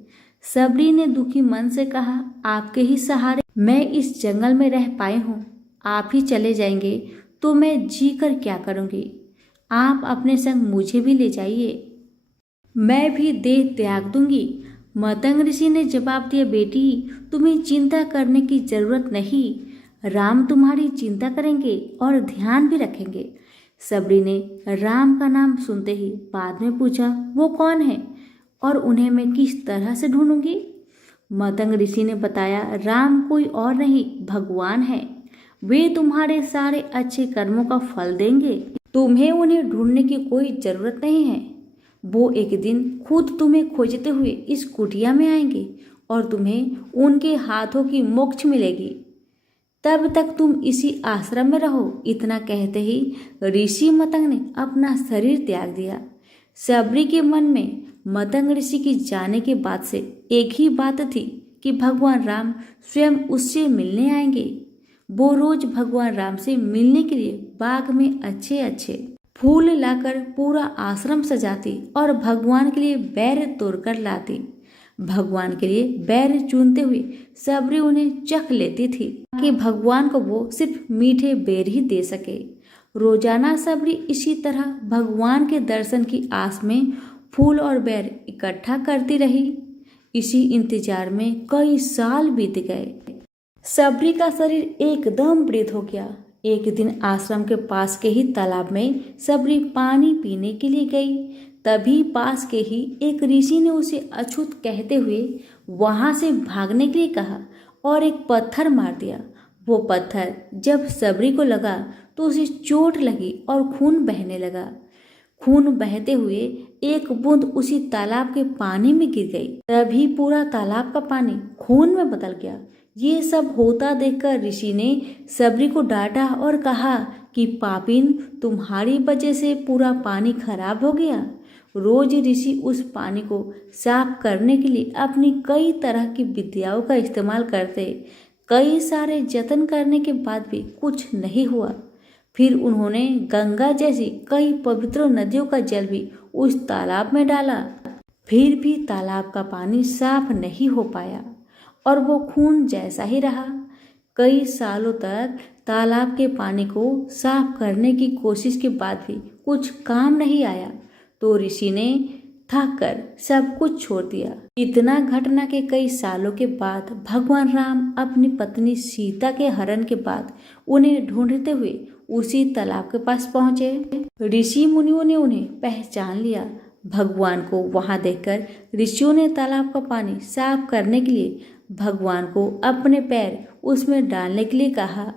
सबरी ने दुखी मन से कहा, आपके ही सहारे मैं इस जंगल में रह पाई हूँ। आप ही चले जाएंगे तो मैं जी कर क्या करूँगी। आप अपने संग मुझे भी ले जाइए, मैं भी देह त्याग दूंगी। मतंग ऋषि ने जवाब दिया, बेटी तुम्हें चिंता करने की जरूरत नहीं। राम तुम्हारी चिंता करेंगे और ध्यान भी रखेंगे। सबरी ने राम का नाम सुनते ही बाद में पूछा, वो कौन है और उन्हें मैं किस तरह से ढूंढूंगी। मतंग ऋषि ने बताया, राम कोई और नहीं भगवान है। वे तुम्हारे सारे अच्छे कर्मों का फल देंगे। तुम्हें उन्हें ढूंढने की कोई जरूरत नहीं है। वो एक दिन खुद तुम्हें खोजते हुए इस कुटिया में आएंगे और तुम्हें उनके हाथों की मोक्ष मिलेगी। तब तक तुम इसी आश्रम में रहो। इतना कहते ही ऋषि मतंग ने अपना शरीर त्याग दिया। सबरी के मन में मतंग ऋषि के जाने के बाद से एक ही बात थी कि भगवान राम स्वयं उससे मिलने आएंगे। वो रोज भगवान राम से मिलने के लिए बाग में अच्छे अच्छे फूल लाकर पूरा आश्रम सजाती और भगवान के लिए बैर तोड़कर लाती। भगवान के लिए बैर चुनते हुए सबरी उन्हें चख लेती थी कि भगवान को वो सिर्फ मीठे बेर ही दे सके। रोजाना सबरी इसी तरह भगवान के दर्शन की आस में फूल और बैर इकट्ठा करती रही। इसी इंतजार में कई साल बीत गए। सबरी का शरीर एकदम वृद्ध हो गया। एक दिन आश्रम के पास के ही तालाब में सबरी पानी पीने के लिए गई। तभी पास के ही एक ऋषि ने उसे अछूत कहते हुए वहां से भागने के लिए कहा और एक पत्थर मार दिया। वो पत्थर जब सबरी को लगा तो उसे चोट लगी और खून बहने लगा। खून बहते हुए एक बूंद उसी तालाब के पानी में गिर गई। तभी पूरा तालाब का पानी खून में बदल गया। ये सब होता देखकर ऋषि ने सबरी को डांटा और कहा कि पापिन, तुम्हारी वजह से पूरा पानी खराब हो गया। रोज ऋषि उस पानी को साफ करने के लिए अपनी कई तरह की विद्याओं का इस्तेमाल करते। कई सारे जतन करने के बाद भी कुछ नहीं हुआ। फिर उन्होंने गंगा जैसी कई पवित्र नदियों का जल भी उस तालाब में डाला। फिर भी तालाब का पानी साफ नहीं हो पाया और वो खून जैसा ही रहा। कई सालों तक तालाब के पानी को साफ करने की कोशिश के बाद भी कुछ काम नहीं आया तो ऋषि ने थक कर सब कुछ छोड़ दिया। इतना घटना के कई सालों के बाद भगवान राम अपनी पत्नी सीता के हरण के बाद उन्हें ढूंढते हुए उसी तालाब के पास पहुंचे। ऋषि मुनियों ने उन्हें पहचान लिया। भगवान को वहां देखकर ऋषियों ने तालाब का पानी साफ करने के लिए भगवान को अपने पैर उसमें डालने के लिए कहा,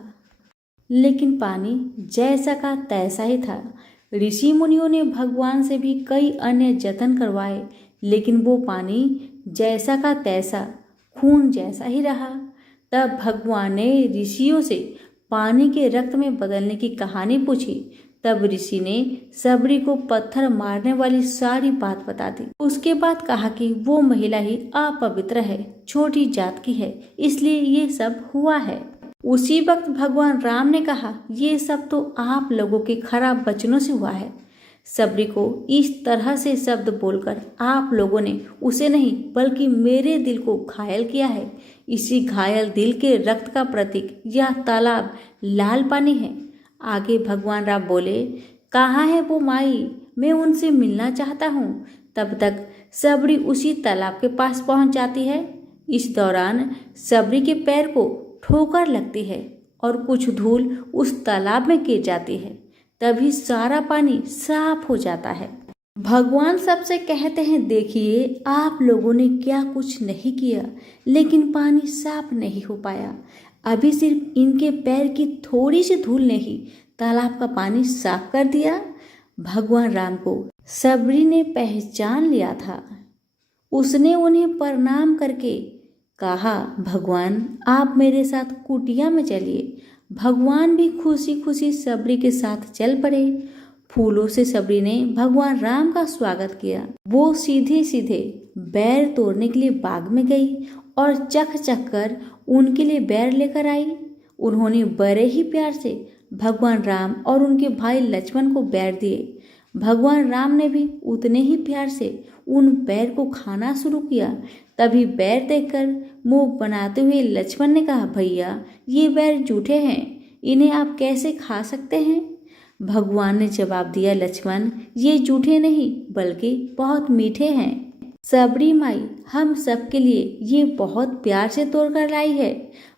लेकिन पानी जैसा का तैसा ही था। ऋषि मुनियों ने भगवान से भी कई अन्य जतन करवाए, लेकिन वो पानी जैसा का तैसा खून जैसा ही रहा। तब भगवान ने ऋषियों से पानी के रक्त में बदलने की कहानी पूछी। तब ऋषि ने सबरी को पत्थर मारने वाली सारी बात बता दी। उसके बाद कहा कि वो महिला ही अपवित्र है, छोटी जात की है, इसलिए ये सब हुआ है। उसी वक्त भगवान राम ने कहा, ये सब तो आप लोगों के खराब वचनों से हुआ है। सबरी को इस तरह से शब्द बोलकर आप लोगों ने उसे नहीं बल्कि मेरे दिल को घायल किया है। इसी घायल दिल के रक्त का प्रतीक यह तालाब लाल पानी है। आगे भगवान राम बोले, कहाँ है वो माई, मैं उनसे मिलना चाहता हूँ। तब तक सबरी उसी तालाब के पास पहुँच जाती है। इस दौरान सबरी के पैर को ठोकर लगती है और कुछ धूल उस तालाब में गिर जाती है। तभी सारा पानी साफ हो जाता है। भगवान सबसे कहते हैं, देखिए आप लोगों ने क्या कुछ नहीं किया, लेकिन पानी साफ नहीं हो पाया। अभी सिर्फ इनके पैर की थोड़ी सी धूल ने ही तालाब का पानी साफ कर दिया। भगवान राम को सबरी ने पहचान लिया था। उसने उन्हें प्रणाम करके कहा, भगवान आप मेरे साथ कुटिया में चलिए। भगवान भी खुशी खुशी सबरी के साथ चल पड़े। फूलों से सबरी ने भगवान राम का स्वागत किया। वो सीधे सीधे बैर तोड़ने के लिए बाग में गई और चख चख कर उनके लिए बैर लेकर आई। उन्होंने बड़े ही प्यार से भगवान राम और उनके भाई लक्ष्मण को बैर दिए। भगवान राम ने भी उतने ही प्यार से उन बैर को खाना शुरू किया। तभी बैर देखकर मुंह बनाते हुए लक्ष्मण ने कहा, भैया ये बैर जूठे हैं, इन्हें आप कैसे खा सकते हैं? भगवान ने जवाब दिया, लक्ष्मण ये जूठे नहीं बल्कि बहुत मीठे हैं। सबरी माई हम सबके लिए ये बहुत प्यार से तोड़कर लाई है।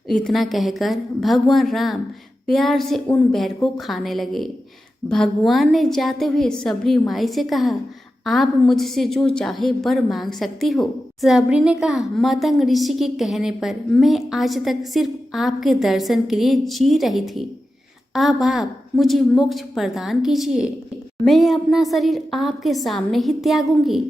इतना कहकर भगवान राम प्यार से उन बैर को खाने लगे। भगवान ने जाते हुए सबरी माई से कहा, आप मुझसे जो चाहे वर मांग सकती हो। सबरी ने कहा, मतंग ऋषि के कहने पर मैं आज तक सिर्फ आपके दर्शन के लिए जी रही थी। अब आप मुझे मोक्ष प्रदान कीजिए। मैं अपना शरीर आपके सामने ही त्यागूंगी।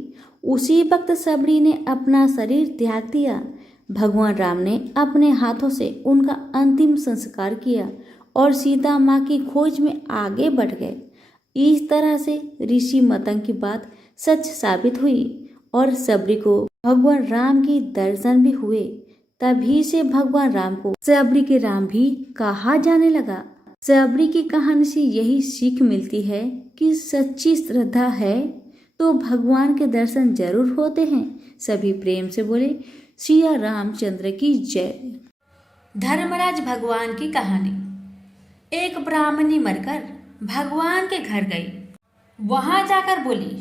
उसी वक्त सबरी ने अपना शरीर त्याग दिया। भगवान राम ने अपने हाथों से उनका अंतिम संस्कार किया और सीता माँ की खोज में आगे बढ़ गए। इस तरह से ऋषि मतंग की बात सच साबित हुई और सबरी को भगवान राम की दर्शन भी हुए। तभी से भगवान राम को सबरी के राम भी कहा जाने लगा। सबरी की कहानी से यही सीख मिलती है कि सच्ची श्रद्धा है तो भगवान के दर्शन जरूर होते हैं। सभी प्रेम से बोले सिया रामचंद्र की जय। धर्मराज भगवान की कहानी। एक ब्राह्मणी मरकर भगवान के घर गई। वहां जाकर बोली,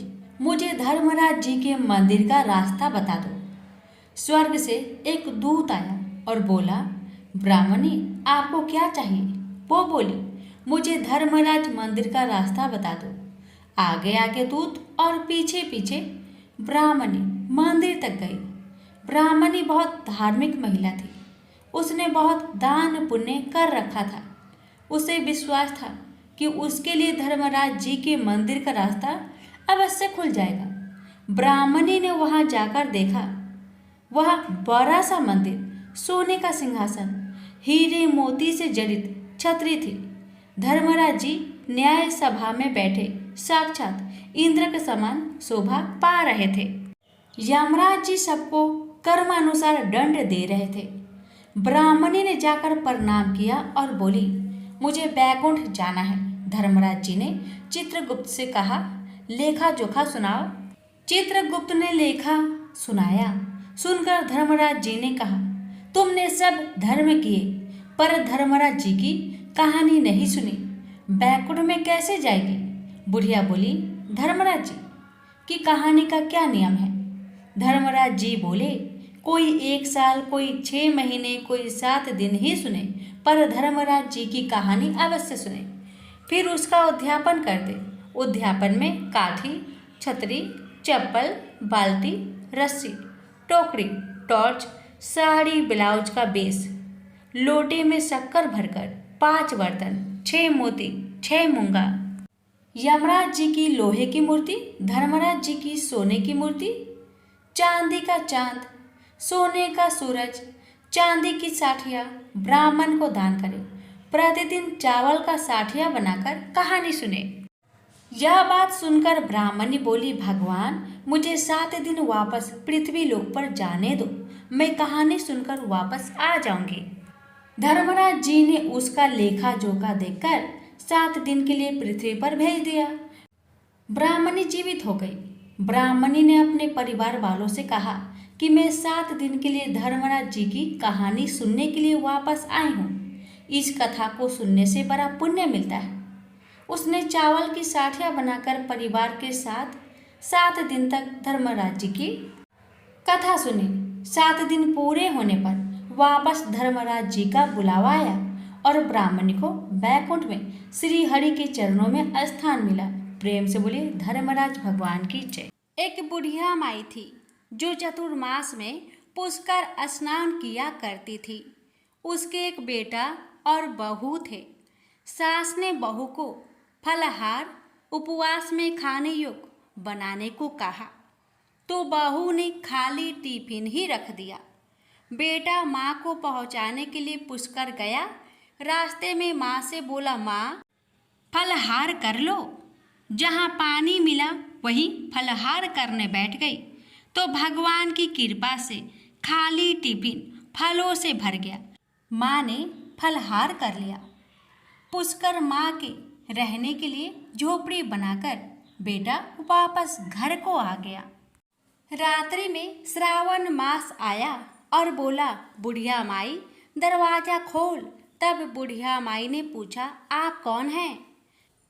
मुझे धर्मराज जी के मंदिर का रास्ता बता दो। स्वर्ग से एक दूत आया और बोला, ब्राह्मणी आपको क्या चाहिए? वो बोली, मुझे धर्मराज मंदिर का रास्ता बता दो। आगे आगे दूत और पीछे पीछे ब्राह्मणी मंदिर तक गई। ब्राह्मणी बहुत धार्मिक महिला थी। उसने बहुत दान पुण्य कर रखा था। उसे विश्वास था कि उसके लिए धर्मराज जी के मंदिर का रास्ता अवश्य खुल जाएगा। ब्राह्मणी ने वहां जाकर देखा, वह बड़ा सा मंदिर, सोने का सिंहासन, हीरे मोती से जड़ित छतरी थी। धर्मराज जी न्याय सभा में बैठे साक्षात इंद्र के समान शोभा पा रहे थे। यमराज जी सबको कर्मानुसार दंड दे रहे थे। ब्राह्मणी ने जाकर प्रणाम किया और बोली, मुझे बैकुंठ जाना है। धर्मराज जी ने चित्रगुप्त से कहा, लेखा जोखा सुनाओ। चित्रगुप्त ने लेखा सुनाया। सुनकर धर्मराज जी ने कहा, तुमने सब धर्म किए पर धर्मराज जी की कहानी नहीं सुनी, बैकुंठ में कैसे जाएगी? बुढ़िया बोली, धर्मराज जी की कहानी का क्या नियम है? धर्मराज जी बोले, कोई 1 साल, कोई 6 महीने, कोई 7 दिन ही सुने, पर धर्मराज जी की कहानी अवश्य सुने, फिर उसका उद्यापन कर दे। उद्यापन में काठी, छतरी, चप्पल, बाल्टी, रस्सी, टोकरी, टॉर्च, साड़ी, ब्लाउज का बेस, लोटे में शक्कर भरकर 5 बर्तन, 6 मोती, 6 मूंगा, यमराज जी की लोहे की मूर्ति, धर्मराज जी की सोने की मूर्ति, चांदी का चांद, सोने का सूरज, चांदी की साठिया ब्राह्मण को दान करे। प्रतिदिन चावल का साठिया बनाकर कहानी सुने। यह बात सुनकर ब्राह्मणी बोली, भगवान मुझे 7 दिन वापस पृथ्वी लोक पर जाने दो, मैं कहानी सुनकर वापस आ जाऊंगी। धर्मराज जी ने उसका लेखा जोखा देखकर 7 दिन के लिए पृथ्वी पर भेज दिया। ब्राह्मणी जीवित हो गई। ब्राह्मणी ने अपने परिवार वालों से कहा कि मैं 7 दिन के लिए धर्मराज जी की कहानी सुनने के लिए वापस आई हूँ। इस कथा को सुनने से बड़ा पुण्य मिलता है। उसने चावल की साठियाँ बनाकर परिवार के साथ 7 दिन तक धर्मराज जी की कथा सुनी। 7 दिन पूरे होने पर वापस धर्मराज जी का बुलावा आया और ब्राह्मणी को बैकुंठ में श्री हरि के चरणों में स्थान मिला। प्रेम से बोलिए धर्मराज भगवान की जय। एक बुढ़िया माई थी जो चतुर्मास में पुष्कर स्नान किया करती थी। उसके एक बेटा और बहू थे। सास ने बहू को फलाहार उपवास में खाने योग्य बनाने को कहा तो बहू ने खाली टिफिन ही रख दिया। बेटा माँ को पहुँचाने के लिए पुष्कर गया। रास्ते में माँ से बोला, माँ फलाहार कर लो। जहाँ पानी मिला वहीं फलाहार करने बैठ गई तो भगवान की कृपा से खाली टिफिन फलों से भर गया। माँ ने फलाहार कर लिया। पुष्कर माँ के रहने के लिए झोपड़ी बनाकर बेटा वापस घर को आ गया। रात्रि में श्रावण मास आया और बोला, बुढ़िया माई दरवाजा खोल। तब बुढ़िया माई ने पूछा, आप कौन हैं?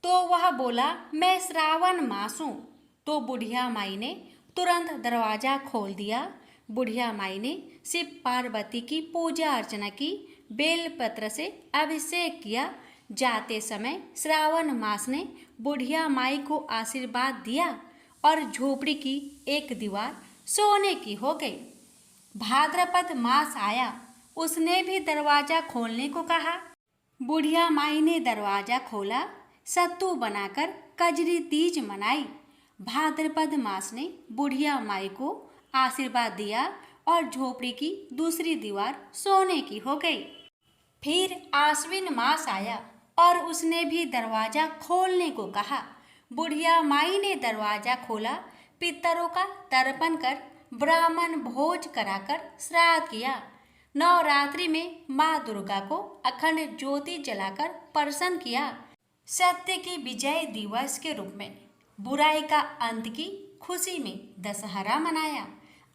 तो वह बोला, मैं श्रावण मास हूँ। तो बुढ़िया माई ने तुरंत दरवाजा खोल दिया। बुढ़िया माई ने शिव पार्वती की पूजा अर्चना की, बेलपत्र से अभिषेक किया। जाते समय श्रावण मास ने बुढ़िया माई को आशीर्वाद दिया और झोपड़ी की एक दीवार सोने की हो गई। भाद्रपद मास आया, उसने भी दरवाजा खोलने को कहा। बुढ़िया माई ने दरवाजा खोला, सत्तू बनाकर कजरी तीज मनाई। भाद्रपद मास ने बुढ़िया माई को आशीर्वाद दिया और झोपड़ी की दूसरी दीवार सोने की हो गई। फिर आश्विन मास आया और उसने भी दरवाजा खोलने को कहा। बुढ़िया माई ने दरवाजा खोला, पितरों का तर्पण कर ब्राह्मण भोज कराकर श्राद्ध किया। नवरात्रि में माँ दुर्गा को अखंड ज्योति जलाकर प्रसन्न किया। सत्य की विजय दिवस के रूप में बुराई का अंत की खुशी में दशहरा मनाया।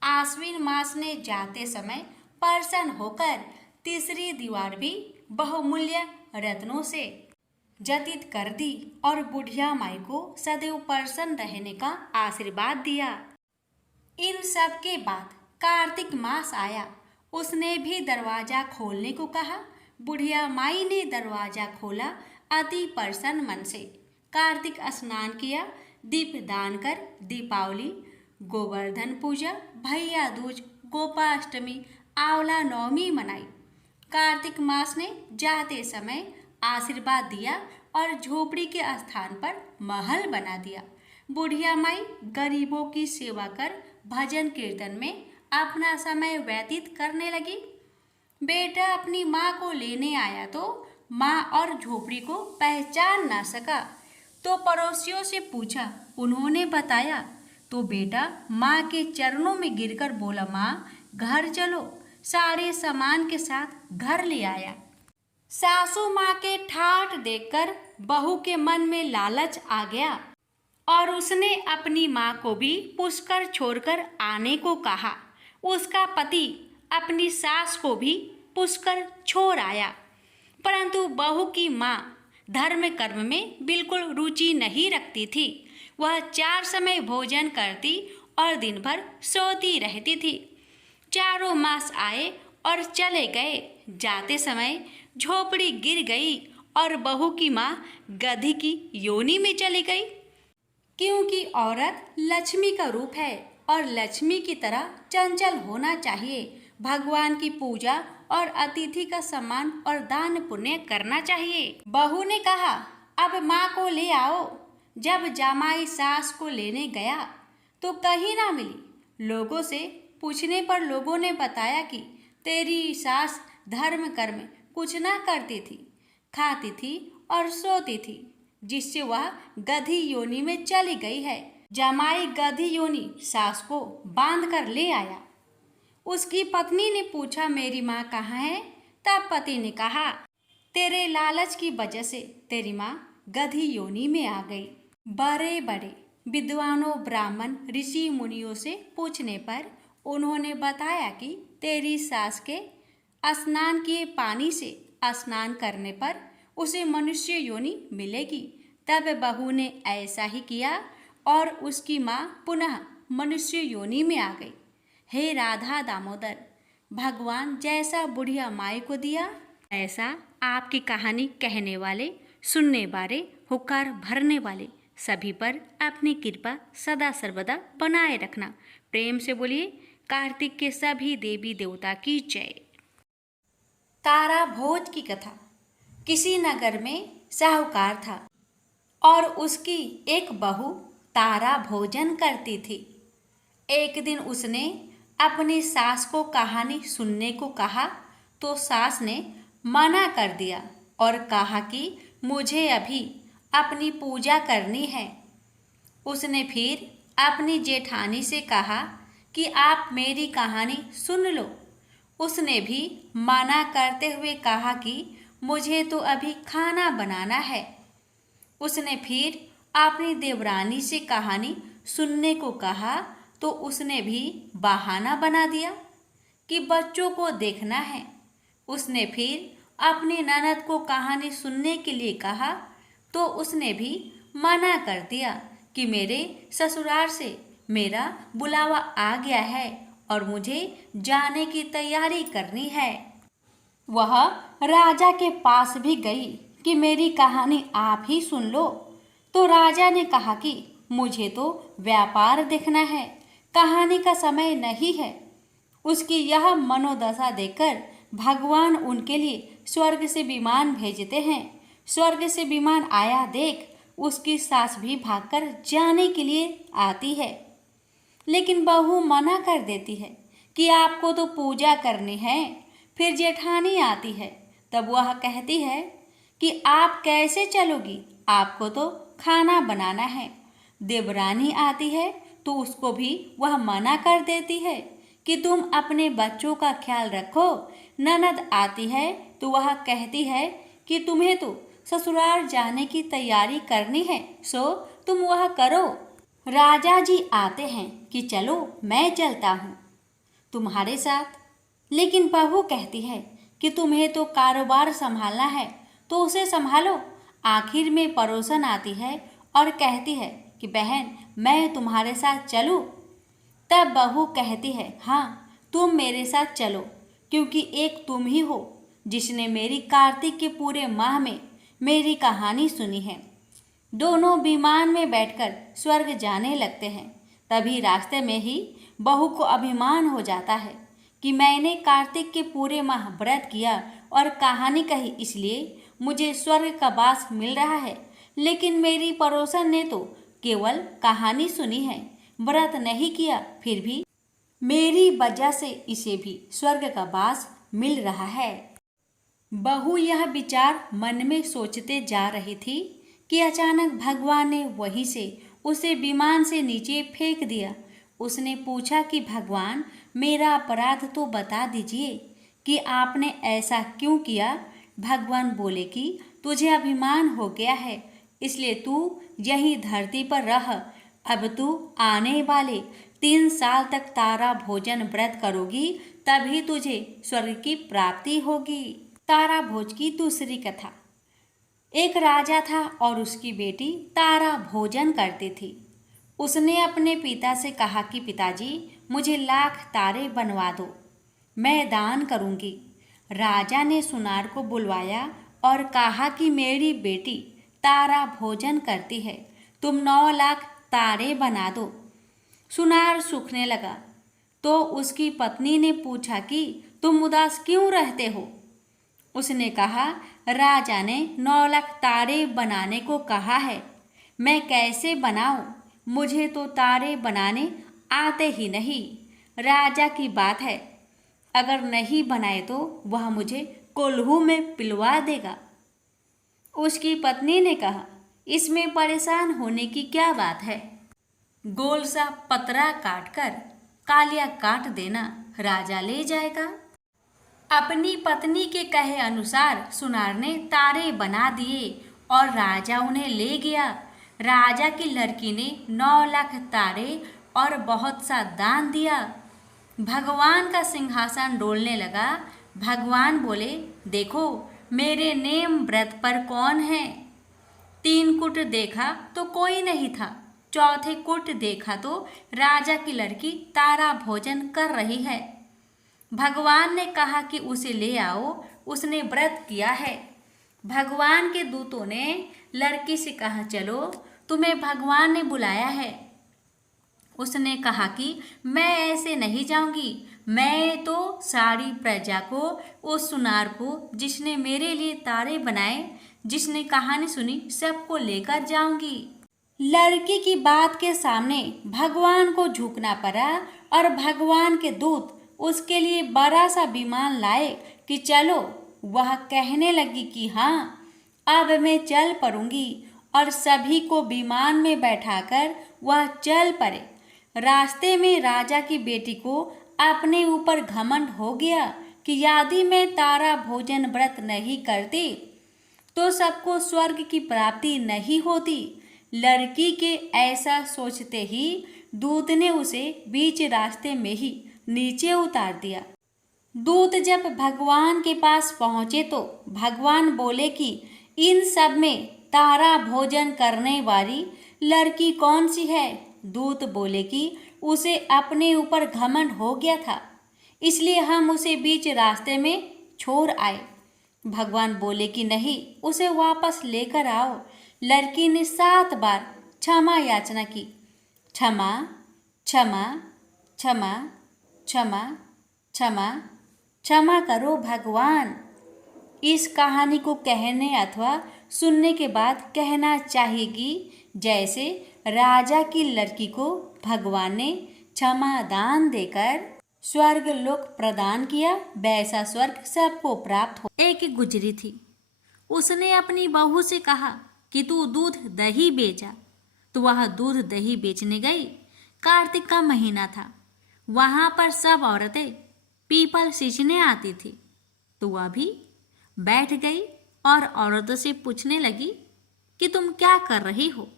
आश्विन मास ने जाते समय प्रसन्न होकर तीसरी दीवार भी बहुमूल्य रत्नों से जटित कर दी और बुढ़िया माई को सदैव प्रसन्न रहने का आशीर्वाद दिया। इन सब के बाद कार्तिक मास आया। उसने भी दरवाजा खोलने को कहा। बुढ़िया माई ने दरवाजा खोला अति प्रसन्न मन से। कार्तिक स्नान किया, दीप दान कर दीपावली, गोवर्धन पूजा, भैया दूज, गोपाष्टमी, आंवला नवमी मनाई। कार्तिक मास ने जाते समय आशीर्वाद दिया और झोपड़ी के स्थान पर महल बना दिया। बुढ़िया माई गरीबों की सेवा कर भजन कीर्तन में अपना समय व्यतीत करने लगी। बेटा अपनी माँ को लेने आया तो माँ और झोपड़ी को पहचान ना सका, तो पड़ोसियों से पूछा। उन्होंने बताया तो बेटा माँ के चरणों में गिरकर बोला, माँ घर चलो। सारे सामान के साथ घर ले आया। सासू माँ के ठाठ देखकर बहू के मन में लालच आ गया और उसने अपनी माँ को भी पुष्कर छोड़कर आने को कहा। उसका पति अपनी सास को भी पुष्कर छोड़ आया, परंतु बहू की माँ धर्म कर्म में बिल्कुल रुचि नहीं रखती थी। वह 4 समय भोजन करती और दिन भर सोती रहती थी। चारों मास आए और चले गए। जाते समय झोपड़ी गिर गई और बहू की माँ गधी की योनि में चली गई। क्योंकि औरत लक्ष्मी का रूप है और लक्ष्मी की तरह चंचल होना चाहिए। भगवान की पूजा और अतिथि का सम्मान और दान पुण्य करना चाहिए। बहू ने कहा, अब माँ को ले आओ। जब जामाई सास को लेने गया तो कहीं ना मिली। लोगों से पूछने पर लोगों ने बताया कि तेरी सास धर्म कर्म कुछ ना करती थी, खाती थी और सोती थी, जिससे वह गधी योनि में चली गई है। जमाई गधी योनि सास को बांध कर ले आया। उसकी पत्नी ने पूछा, मेरी माँ कहाँ है? तब पति ने कहा, तेरे लालच की वजह से तेरी माँ गधी योनि में आ गई। बड़े बड़े विद्वानों, ब्राह्मण, ऋषि मुनियों से पूछने पर उन्होंने बताया कि तेरी सास के स्नान किए पानी से स्नान करने पर उसे मनुष्य योनि मिलेगी। तब बहू ने ऐसा ही किया और उसकी माँ पुनः मनुष्य योनि में आ गई। हे राधा दामोदर, भगवान जैसा बुढ़िया माई को दिया, ऐसा आपकी कहानी कहने वाले, सुनने वाले, हुक्कार भरने वाले सभी पर अपनी कृपा सदा सर्वदा बनाए रखना। प्रेम से बोलिए कार्तिक के सभी देवी देवता की जय। तारा भोज की कथा। किसी नगर में साहूकार था और उसकी एक बहू तारा भोजन करती थी। एक दिन उसने अपनी सास को कहानी सुनने को कहा तो सास ने मना कर दिया और कहा कि मुझे अभी अपनी पूजा करनी है। उसने फिर अपनी जेठानी से कहा कि आप मेरी कहानी सुन लो। उसने भी मना करते हुए कहा कि मुझे तो अभी खाना बनाना है। उसने फिर अपनी देवरानी से कहानी सुनने को कहा तो उसने भी बहाना बना दिया कि बच्चों को देखना है। उसने फिर अपनी ननद को कहानी सुनने के लिए कहा तो उसने भी मना कर दिया कि मेरे ससुराल से मेरा बुलावा आ गया है और मुझे जाने की तैयारी करनी है। वह राजा के पास भी गई कि मेरी कहानी आप ही सुन लो। तो राजा ने कहा कि मुझे तो व्यापार देखना है, कहानी का समय नहीं है। उसकी यह मनोदशा देखकर भगवान उनके लिए स्वर्ग से विमान भेजते हैं। स्वर्ग से विमान आया देख उसकी सास भी भागकर जाने के लिए आती है, लेकिन बहू मना कर देती है कि आपको तो पूजा करनी है। फिर जेठानी आती है, तब वह कहती है कि आप कैसे चलोगी, आपको तो खाना बनाना है। देवरानी आती है तो उसको भी वह मना कर देती है कि तुम अपने बच्चों का ख्याल रखो। ननद आती है तो वह कहती है कि तुम्हें तो ससुराल जाने की तैयारी करनी है, सो तुम वह करो। राजा जी आते हैं कि चलो मैं चलता हूँ तुम्हारे साथ, लेकिन बहू कहती है कि तुम्हें तो कारोबार संभालना है तो उसे संभालो। आखिर में पड़ोसन आती है और कहती है कि बहन मैं तुम्हारे साथ चलूं। तब बहू कहती है हाँ तुम मेरे साथ चलो, क्योंकि एक तुम ही हो जिसने मेरी कार्तिक के पूरे माह में मेरी कहानी सुनी है। दोनों विमान में बैठकर स्वर्ग जाने लगते हैं। तभी रास्ते में ही बहू को अभिमान हो जाता है कि मैंने कार्तिक के पूरे माह व्रत किया और कहानी कही, इसलिए मुझे स्वर्ग का वास मिल रहा है। लेकिन मेरी पड़ोसन ने तो केवल कहानी सुनी है, व्रत नहीं किया, फिर भी मेरी वजह से इसे भी स्वर्ग का वास मिल रहा है। बहू यह विचार मन में सोचते जा रही थी कि अचानक भगवान ने वहीं से उसे विमान से नीचे फेंक दिया। उसने पूछा कि भगवान मेरा अपराध तो बता दीजिए कि आपने ऐसा क्यों किया। भगवान बोले कि तुझे अभिमान हो गया है, इसलिए तू यही धरती पर रह। अब तू आने वाले 3 साल तक तारा भोजन व्रत करोगी, तभी तुझे स्वर्ग की प्राप्ति होगी। तारा भोज की दूसरी कथा। एक राजा था और उसकी बेटी तारा भोजन करती थी। उसने अपने पिता से कहा कि पिताजी मुझे 1,00,000 तारे बनवा दो, मैं दान करूंगी। राजा ने सुनार को बुलवाया और कहा कि मेरी बेटी तारा भोजन करती है, तुम 9,00,000 तारे बना दो। सुनार सूखने लगा तो उसकी पत्नी ने पूछा कि तुम उदास क्यों रहते हो। उसने कहा राजा ने 9,00,000 तारे बनाने को कहा है, मैं कैसे बनाऊं, मुझे तो तारे बनाने आते ही नहीं। राजा की बात है, अगर नहीं बनाए तो वह मुझे कोल्हू में पिलवा देगा। उसकी पत्नी ने कहा इसमें परेशान होने की क्या बात है, गोल सा पतरा काटकर कालिया काट देना, राजा ले जाएगा। अपनी पत्नी के कहे अनुसार सुनार ने तारे बना दिए और राजा उन्हें ले गया। राजा की लड़की ने 9,00,000 तारे और बहुत सा दान दिया। भगवान का सिंहासन डोलने लगा। भगवान बोले देखो मेरे नेम व्रत पर कौन है। 3 कुट देखा तो कोई नहीं था, चौथे कुट देखा तो राजा की लड़की तारा भोजन कर रही है। भगवान ने कहा कि उसे ले आओ, उसने व्रत किया है। भगवान के दूतों ने लड़की से कहा चलो तुम्हें भगवान ने बुलाया है। उसने कहा कि मैं ऐसे नहीं जाऊंगी, मैं तो सारी प्रजा को, उस सुनार को जिसने मेरे लिए तारे बनाए, जिसने कहानी सुनी, सबको लेकर जाऊंगी। लड़की की बात के सामने भगवान को झुकना पड़ा और भगवान के दूत उसके लिए बड़ा सा विमान लाए कि चलो। वह कहने लगी कि हाँ अब मैं चल पड़ूंगी और सभी को विमान में बैठाकर वह चल पड़े। रास्ते में राजा की बेटी को अपने ऊपर घमंड हो गया कि यदि मैं तारा भोजन व्रत नहीं करती तो सबको स्वर्ग की प्राप्ति नहीं होती। लड़की के ऐसा सोचते ही दूत ने उसे बीच रास्ते में ही नीचे उतार दिया। दूत जब भगवान के पास पहुंचे तो भगवान बोले कि इन सब में तारा भोजन करने वाली लड़की कौन सी है। दूत बोले कि उसे अपने ऊपर घमंड हो गया था, इसलिए हम उसे बीच रास्ते में छोड़ आए। भगवान बोले कि नहीं, उसे वापस लेकर आओ। लड़की ने 7 बार क्षमा याचना की, क्षमा क्षमा क्षमा क्षमा क्षमा क्षमा करो भगवान। इस कहानी को कहने अथवा सुनने के बाद कहना चाहिए कि जैसे राजा की लड़की को भगवान ने क्षमा दान देकर स्वर्ग लोक प्रदान किया, वैसा स्वर्ग सबको प्राप्त हो। एक गुजरी थी, उसने अपनी बहू से कहा कि तू दूध दही बेचा, तो वह दूध दही बेचने गई। कार्तिक का महीना था, वहां पर सब औरतें पीपल सींचने आती थी। तो वह भी बैठ गई और औरतों से पूछने लगी कि तुम क्या कर रही हो।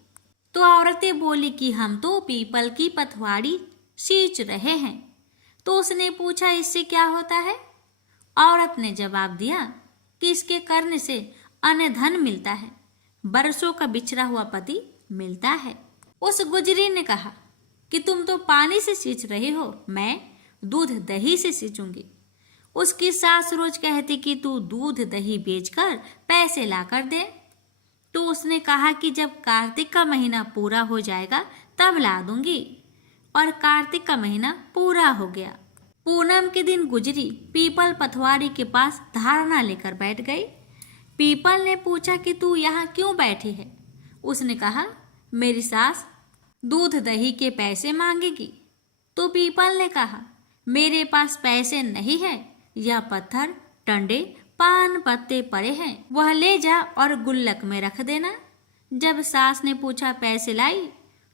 तो औरतें बोली कि हम तो पीपल की पथवाड़ी सींच रहे हैं। तो उसने पूछा इससे क्या होता है। औरत ने जवाब दिया कि इसके करने से अन्न धन मिलता है, बरसों का बिछड़ा हुआ पति मिलता है। उस गुजरी ने कहा कि तुम तो पानी से सींच रही हो, मैं दूध दही से सींचूंगी। उसकी सास रोज कहती कि तू दूध दही बेचकर पैसे लाकर दे। तो उसने कहा कि जब कार्तिक का महीना पूरा हो जाएगा तब ला दूंगी। और कार्तिक का महीना पूरा हो गया। पूनम के दिन गुजरी पीपल पथवाड़ी के पास धारणा लेकर बैठ गई। पीपल ने पूछा कि तू यहाँ क्यों बैठी है। उसने कहा मेरी सास दूध दही के पैसे मांगेगी। तो पीपल ने कहा मेरे पास पैसे नहीं है, यह पत्थर टंडे पान पत्ते पड़े हैं, वह ले जा और गुल्लक में रख देना। जब सास ने पूछा पैसे लाई,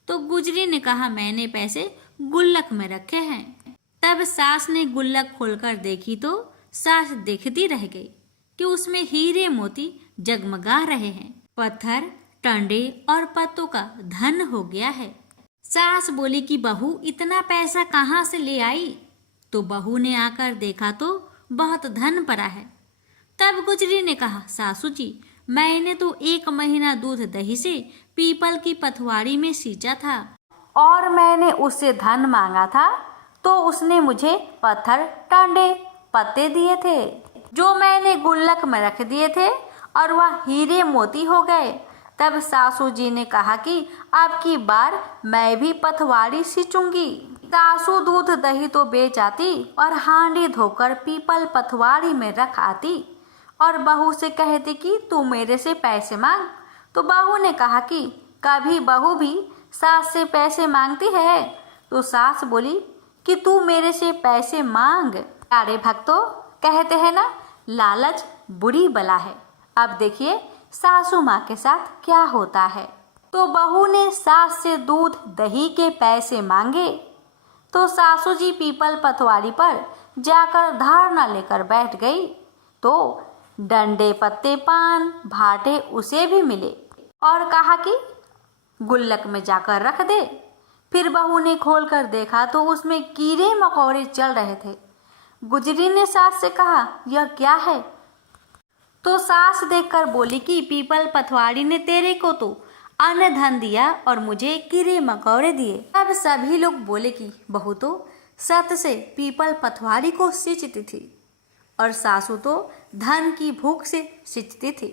तो गुजरी ने कहा मैंने पैसे गुल्लक में रखे हैं। तब सास ने गुल्लक खोलकर देखी तो सास देखती रह गई कि उसमें हीरे मोती जगमगा रहे हैं। पत्थर टंडे और पत्तों का धन हो गया है। सास बोली कि बहू इतना पैसा कहाँ से ले आई। तो बहू ने आकर देखा तो बहुत धन पड़ा है। तब गुजरी ने कहा सासू जी, मैंने तो 1 महीना दूध दही से पीपल की पथवाड़ी में सींचा था और मैंने उससे धन मांगा था, तो उसने मुझे पत्थर टांडे पत्ते दिए थे जो मैंने गुल्लक में रख दिए थे और वह हीरे मोती हो गए। तब सासू जी ने कहा कि अब की बार मैं भी पथवाड़ी सींचूंगी। सासू दूध दही तो बेच आती और हांडी धोकर पीपल पथवाड़ी में रख आती और बहू से कहती कि तू मेरे से पैसे मांग। तो बहू ने कहा कि कभी बहू भी सास से पैसे मांगती है। तो सास बोली कि तू मेरे से पैसे मांग। प्यारे भक्तों, कहते हैं ना लालच बुरी बला है। अब देखिए सासू माँ के साथ क्या होता है। तो बहू ने सास से दूध दही के पैसे मांगे। तो सासू जी पीपल पथवाड़ी पर जाकर धारणा लेकर बैठ गई। तो डंडे पत्ते पान भाटे उसे भी मिले और कहा कि गुल्लक में जाकर रख दे। फिर बहू ने खोलकर देखा तो उसमें कीड़े मकोड़े चल रहे थे। गुजरी ने सास से कहा यह क्या है। तो सास देखकर बोली कि पीपल पथवाड़ी ने तेरे को तो अन्न धन दिया और मुझे कीड़े मकोड़े दिए। तब सभी लोग बोले कि बहू तो सत से पीपल पथवाड़ी को सींचती थी और सासू तो धन की भूख से सींचती थी।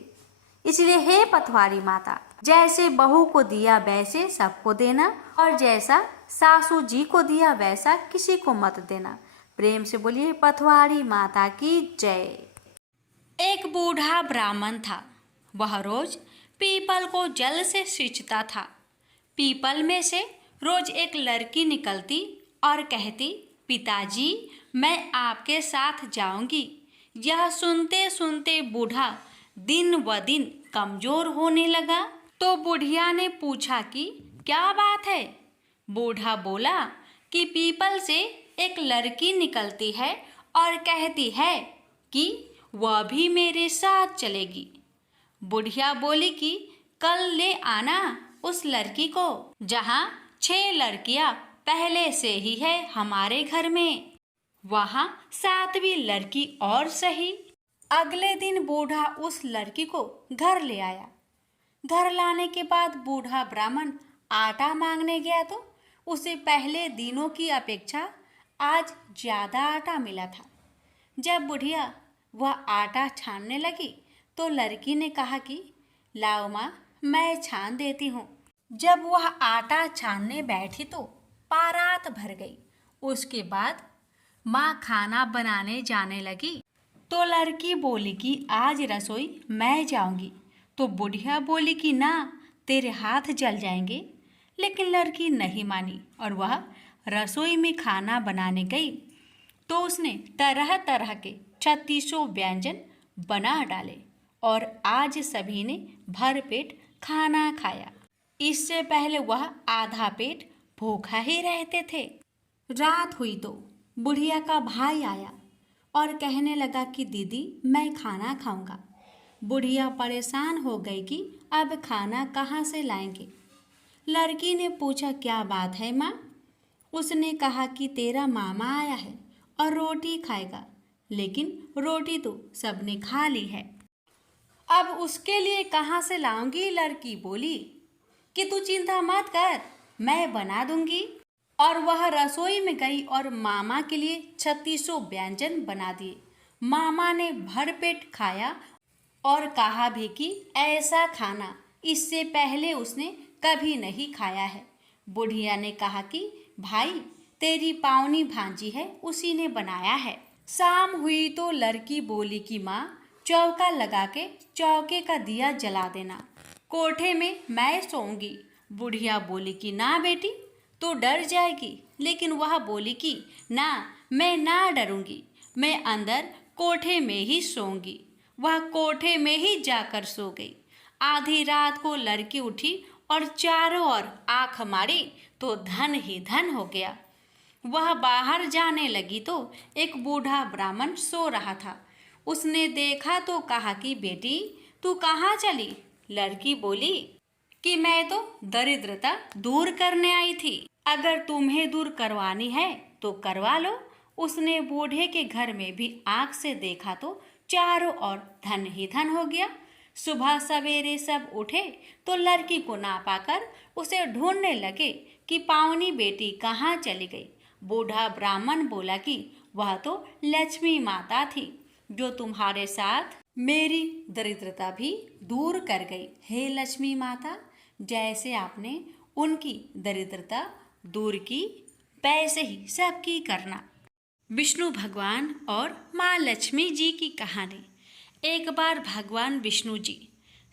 इसलिए हे पथवाड़ी माता, जैसे बहू को दिया वैसे सबको देना और जैसा सासू जी को दिया वैसा किसी को मत देना। प्रेम से बोलिए पथवाड़ी माता की जय। एक बूढ़ा ब्राह्मण था। वह रोज पीपल को जल से सींचता था। पीपल में से रोज एक लड़की निकलती और कहती पिताजी मैं आपके साथ जाऊंगी। यह सुनते सुनते बूढ़ा दिन व दिन कमजोर होने लगा। तो बुढ़िया ने पूछा कि क्या बात है। बूढ़ा बोला कि पीपल से एक लड़की निकलती है और कहती है कि वह भी मेरे साथ चलेगी। बुढ़िया बोली कि कल ले आना उस लड़की को, जहाँ 6 लड़कियां पहले से ही है हमारे घर में, वहाँ 7वीं लड़की और सही। अगले दिन बूढ़ा उस लड़की को घर ले आया। घर लाने के बाद बूढ़ा ब्राह्मण आटा मांगने गया तो उसे पहले दिनों की अपेक्षा आज ज़्यादा आटा मिला था। जब बुढ़िया वह आटा छानने लगी तो लड़की ने कहा कि लाओ माँ, मैं छान देती हूँ। जब वह आटा छानने बैठी तो पारात भर गई। उसके बाद माँ खाना बनाने जाने लगी तो लड़की बोली कि आज रसोई मैं जाऊंगी। तो बुढ़िया बोली कि ना, तेरे हाथ जल जाएंगे। लेकिन लड़की नहीं मानी और वह रसोई में खाना बनाने गई तो उसने तरह तरह के 36 व्यंजन बना डाले और आज सभी ने भरपेट खाना खाया। इससे पहले वह आधा पेट भूखा ही रहते थे। रात हुई तो बुढ़िया का भाई आया और कहने लगा कि दीदी मैं खाना खाऊंगा। बुढ़िया परेशान हो गई कि अब खाना कहाँ से लाएंगे। लड़की ने पूछा क्या बात है माँ। उसने कहा कि तेरा मामा आया है और रोटी खाएगा, लेकिन रोटी तो सबने खा ली है। अब उसके लिए कहाँ से लाऊंगी। लड़की बोली कि तू चिंता मत कर, मैं बना दूंगी। और वह रसोई में गई और मामा के लिए 3600 व्यंजन बना दिए। मामा ने भरपेट खाया और कहा भी कि ऐसा खाना इससे पहले उसने कभी नहीं खाया है। बुढ़िया ने कहा कि भाई तेरी पावनी भांजी है, उसी ने बनाया है। शाम हुई तो लड़की बोली कि माँ चौका लगा के चौके का दिया जला देना, कोठे में मैं सोऊंगी। बुढ़िया बोली कि ना बेटी तो डर जाएगी, लेकिन वह बोली कि ना मैं ना डरूंगी, मैं अंदर कोठे में ही सोऊंगी। वह कोठे में ही जाकर सो गई। आधी रात को लड़की उठी और चारों ओर आंख मारी तो धन ही धन हो गया। वह बाहर जाने लगी तो एक बूढ़ा ब्राह्मण सो रहा था। उसने देखा तो कहा कि बेटी तू कहाँ चली। लड़की बोली कि मैं तो दरिद्रता दूर करने आई थी, अगर तुम्हें दूर करवानी है तो करवा लो। उसने बूढ़े के घर में भी आंख से देखा तो चारों ओर धन ही धन हो गया। सुबह सवेरे सब उठे तो लड़की को ना पाकर उसे ढूंढने लगे कि पावनी बेटी कहाँ चली गई। बूढ़ा ब्राह्मण बोला कि वह तो लक्ष्मी माता थी, जो तुम्हारे साथ मेरी दरिद्रता भी दूर कर गई। हे लक्ष्मी माता, जैसे आपने उनकी दरिद्रता दूर की, वैसे ही सबकी करना। विष्णु भगवान और माँ लक्ष्मी जी की कहानी। एक बार भगवान विष्णु जी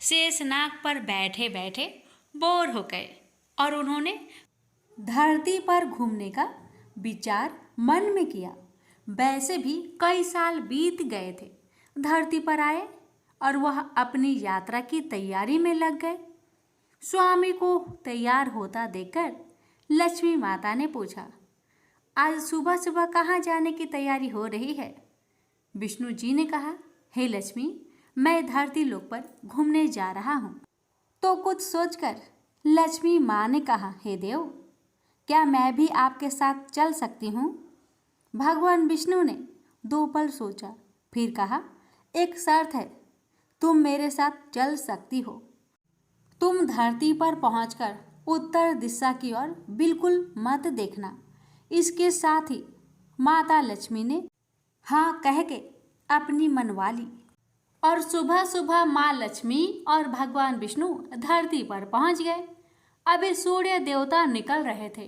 शेषनाग पर बैठे बैठे बोर हो गए और उन्होंने धरती पर घूमने का विचार मन में किया। वैसे भी कई साल बीत गए थे। धरती पर आए और वह अपनी यात्रा की तैयारी में लग गए। स्वामी को तैयार होता देखकर लक्ष्मी माता ने पूछा, आज सुबह सुबह कहाँ जाने की तैयारी हो रही है। विष्णु जी ने कहा, हे लक्ष्मी, मैं धरती लोक पर घूमने जा रहा हूँ। तो कुछ सोचकर लक्ष्मी माँ ने कहा, हे देव, क्या मैं भी आपके साथ चल सकती हूँ। भगवान विष्णु ने 2 पल सोचा, फिर कहा, एक शर्त है, तुम मेरे साथ चल सकती हो। तुम धरती पर पहुंचकर उत्तर दिशा की ओर बिल्कुल मत देखना। इसके साथ ही माता लक्ष्मी ने हाँ कह के अपनी मनवा ली और सुबह सुबह माँ लक्ष्मी और भगवान विष्णु धरती पर पहुंच गए। अभी सूर्य देवता निकल रहे थे।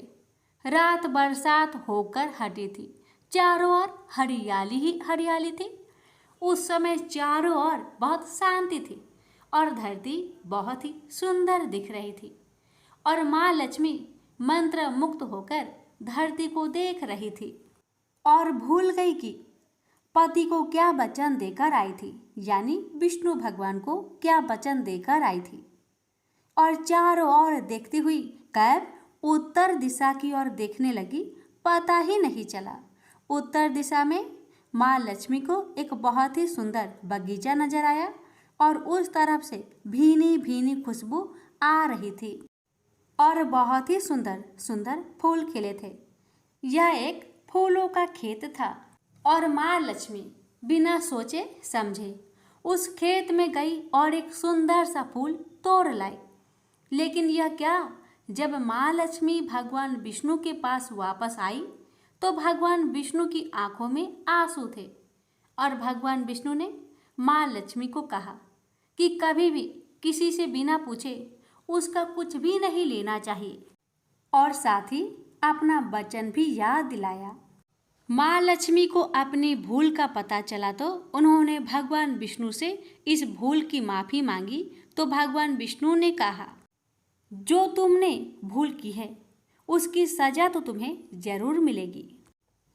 रात बरसात होकर हटी थी। चारों ओर हरियाली ही हरियाली थी। उस समय चारों ओर बहुत शांति थी और धरती बहुत ही सुंदर दिख रही थी। और माँ लक्ष्मी मंत्र मुक्त होकर धरती को देख रही थी और भूल गई कि पति को क्या वचन देकर आई थी, यानी विष्णु भगवान को क्या वचन देकर आई थी। और चारों ओर देखती हुई कब उत्तर दिशा की ओर देखने लगी, पता ही नहीं चला। उत्तर दिशा में माँ लक्ष्मी को एक बहुत ही सुंदर बगीचा नजर आया और उस तरफ से भीनी भीनी खुशबू आ रही थी और बहुत ही सुंदर सुंदर फूल खिले थे। यह एक फूलों का खेत था और माँ लक्ष्मी बिना सोचे समझे उस खेत में गई और एक सुंदर सा फूल तोड़ लाई। लेकिन यह क्या, जब माँ लक्ष्मी भगवान विष्णु के पास वापस आई तो भगवान विष्णु की आंखों में आंसू थे और भगवान विष्णु ने माँ लक्ष्मी को कहा कि कभी भी किसी से बिना पूछे उसका कुछ भी नहीं लेना चाहिए और साथ ही अपना वचन भी याद दिलाया। माँ लक्ष्मी को अपनी भूल का पता चला तो उन्होंने भगवान विष्णु से इस भूल की माफ़ी मांगी। तो भगवान विष्णु ने कहा, जो तुमने भूल की है उसकी सजा तो तुम्हें जरूर मिलेगी।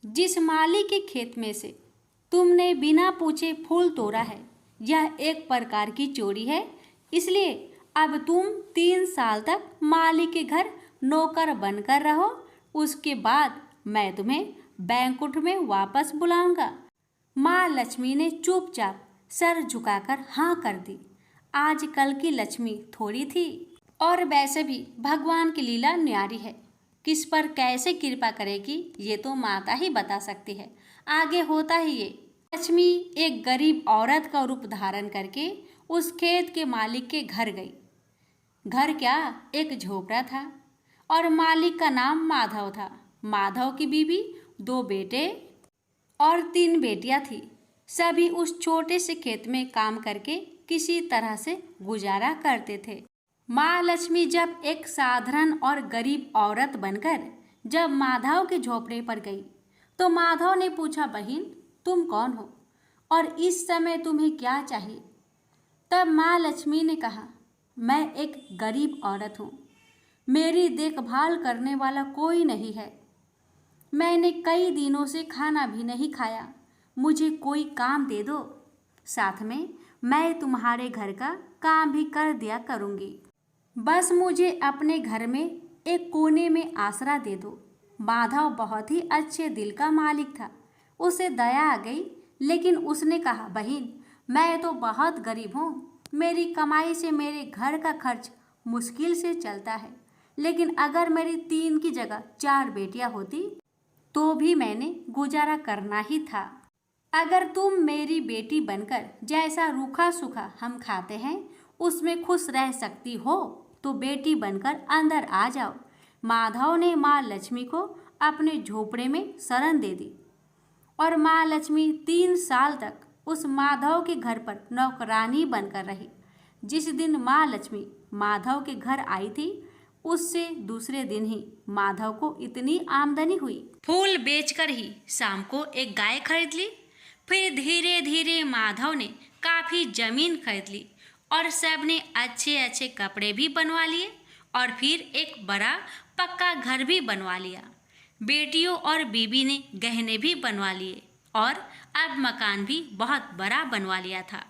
जिस माली के खेत में से तुमने बिना पूछे फूल तोड़ा है, यह एक प्रकार की चोरी है। इसलिए अब तुम 3 साल तक माली के घर नौकर बनकर रहो। उसके बाद मैं तुम्हें बैंकुट में वापस बुलाऊंगा। माँ लक्ष्मी ने चुपचाप सर झुकाकर हाँ कर दी। आजकल की लक्ष्मी थोड़ी थी, और वैसे भी भगवान की लीला न्यारी है। किस पर कैसे कृपा करेगी ये तो माता ही बता सकती है। आगे होता ही ये, लक्ष्मी एक गरीब औरत का रूप धारण करके उस खेत के मालिक के घर गई। घर क्या, एक झोपड़ा था, और मालिक का नाम माधव था। माधव की बीवी, 2 बेटे और 3 बेटियां थी। सभी उस छोटे से खेत में काम करके किसी तरह से गुजारा करते थे। माँ लक्ष्मी जब एक साधारण और गरीब औरत बनकर जब माधव के झोपड़े पर गई, तो माधव ने पूछा, बहन तुम कौन हो और इस समय तुम्हें क्या चाहिए? तब माँ लक्ष्मी ने कहा, मैं एक गरीब औरत हूँ, मेरी देखभाल करने वाला कोई नहीं है। मैंने कई दिनों से खाना भी नहीं खाया, मुझे कोई काम दे दो, साथ में मैं तुम्हारे घर का काम भी कर दिया करूँगी। बस मुझे अपने घर में एक कोने में आसरा दे दो। माधव बहुत ही अच्छे दिल का मालिक था। उसे दया आ गई, लेकिन उसने कहा, बहन मैं तो बहुत गरीब हूँ, मेरी कमाई से मेरे घर का खर्च मुश्किल से चलता है, लेकिन अगर मेरी 3 की जगह 4 बेटियां होती तो भी मैंने गुजारा करना ही था। अगर तुम मेरी बेटी बनकर जैसा रूखा सूखा हम खाते हैं उसमें खुश रह सकती हो तो बेटी बनकर अंदर आ जाओ। माधव ने माँ लक्ष्मी को अपने झोपड़े में शरण दे दी, और माँ लक्ष्मी 3 साल तक उस माधव के घर पर नौकरानी बनकर रही। जिस दिन माँ लक्ष्मी माधव के घर आई थी, उससे दूसरे दिन ही माधव को इतनी आमदनी हुई, फूल बेचकर ही शाम को एक गाय खरीद ली। फिर धीरे धीरे माधव ने काफ़ी जमीन खरीद ली और सबने अच्छे अच्छे कपड़े भी बनवा लिए, और फिर एक बड़ा पक्का घर भी बनवा लिया। बेटियों और बीबी ने गहने भी बनवा लिए, और अब मकान भी बहुत बड़ा बनवा लिया था।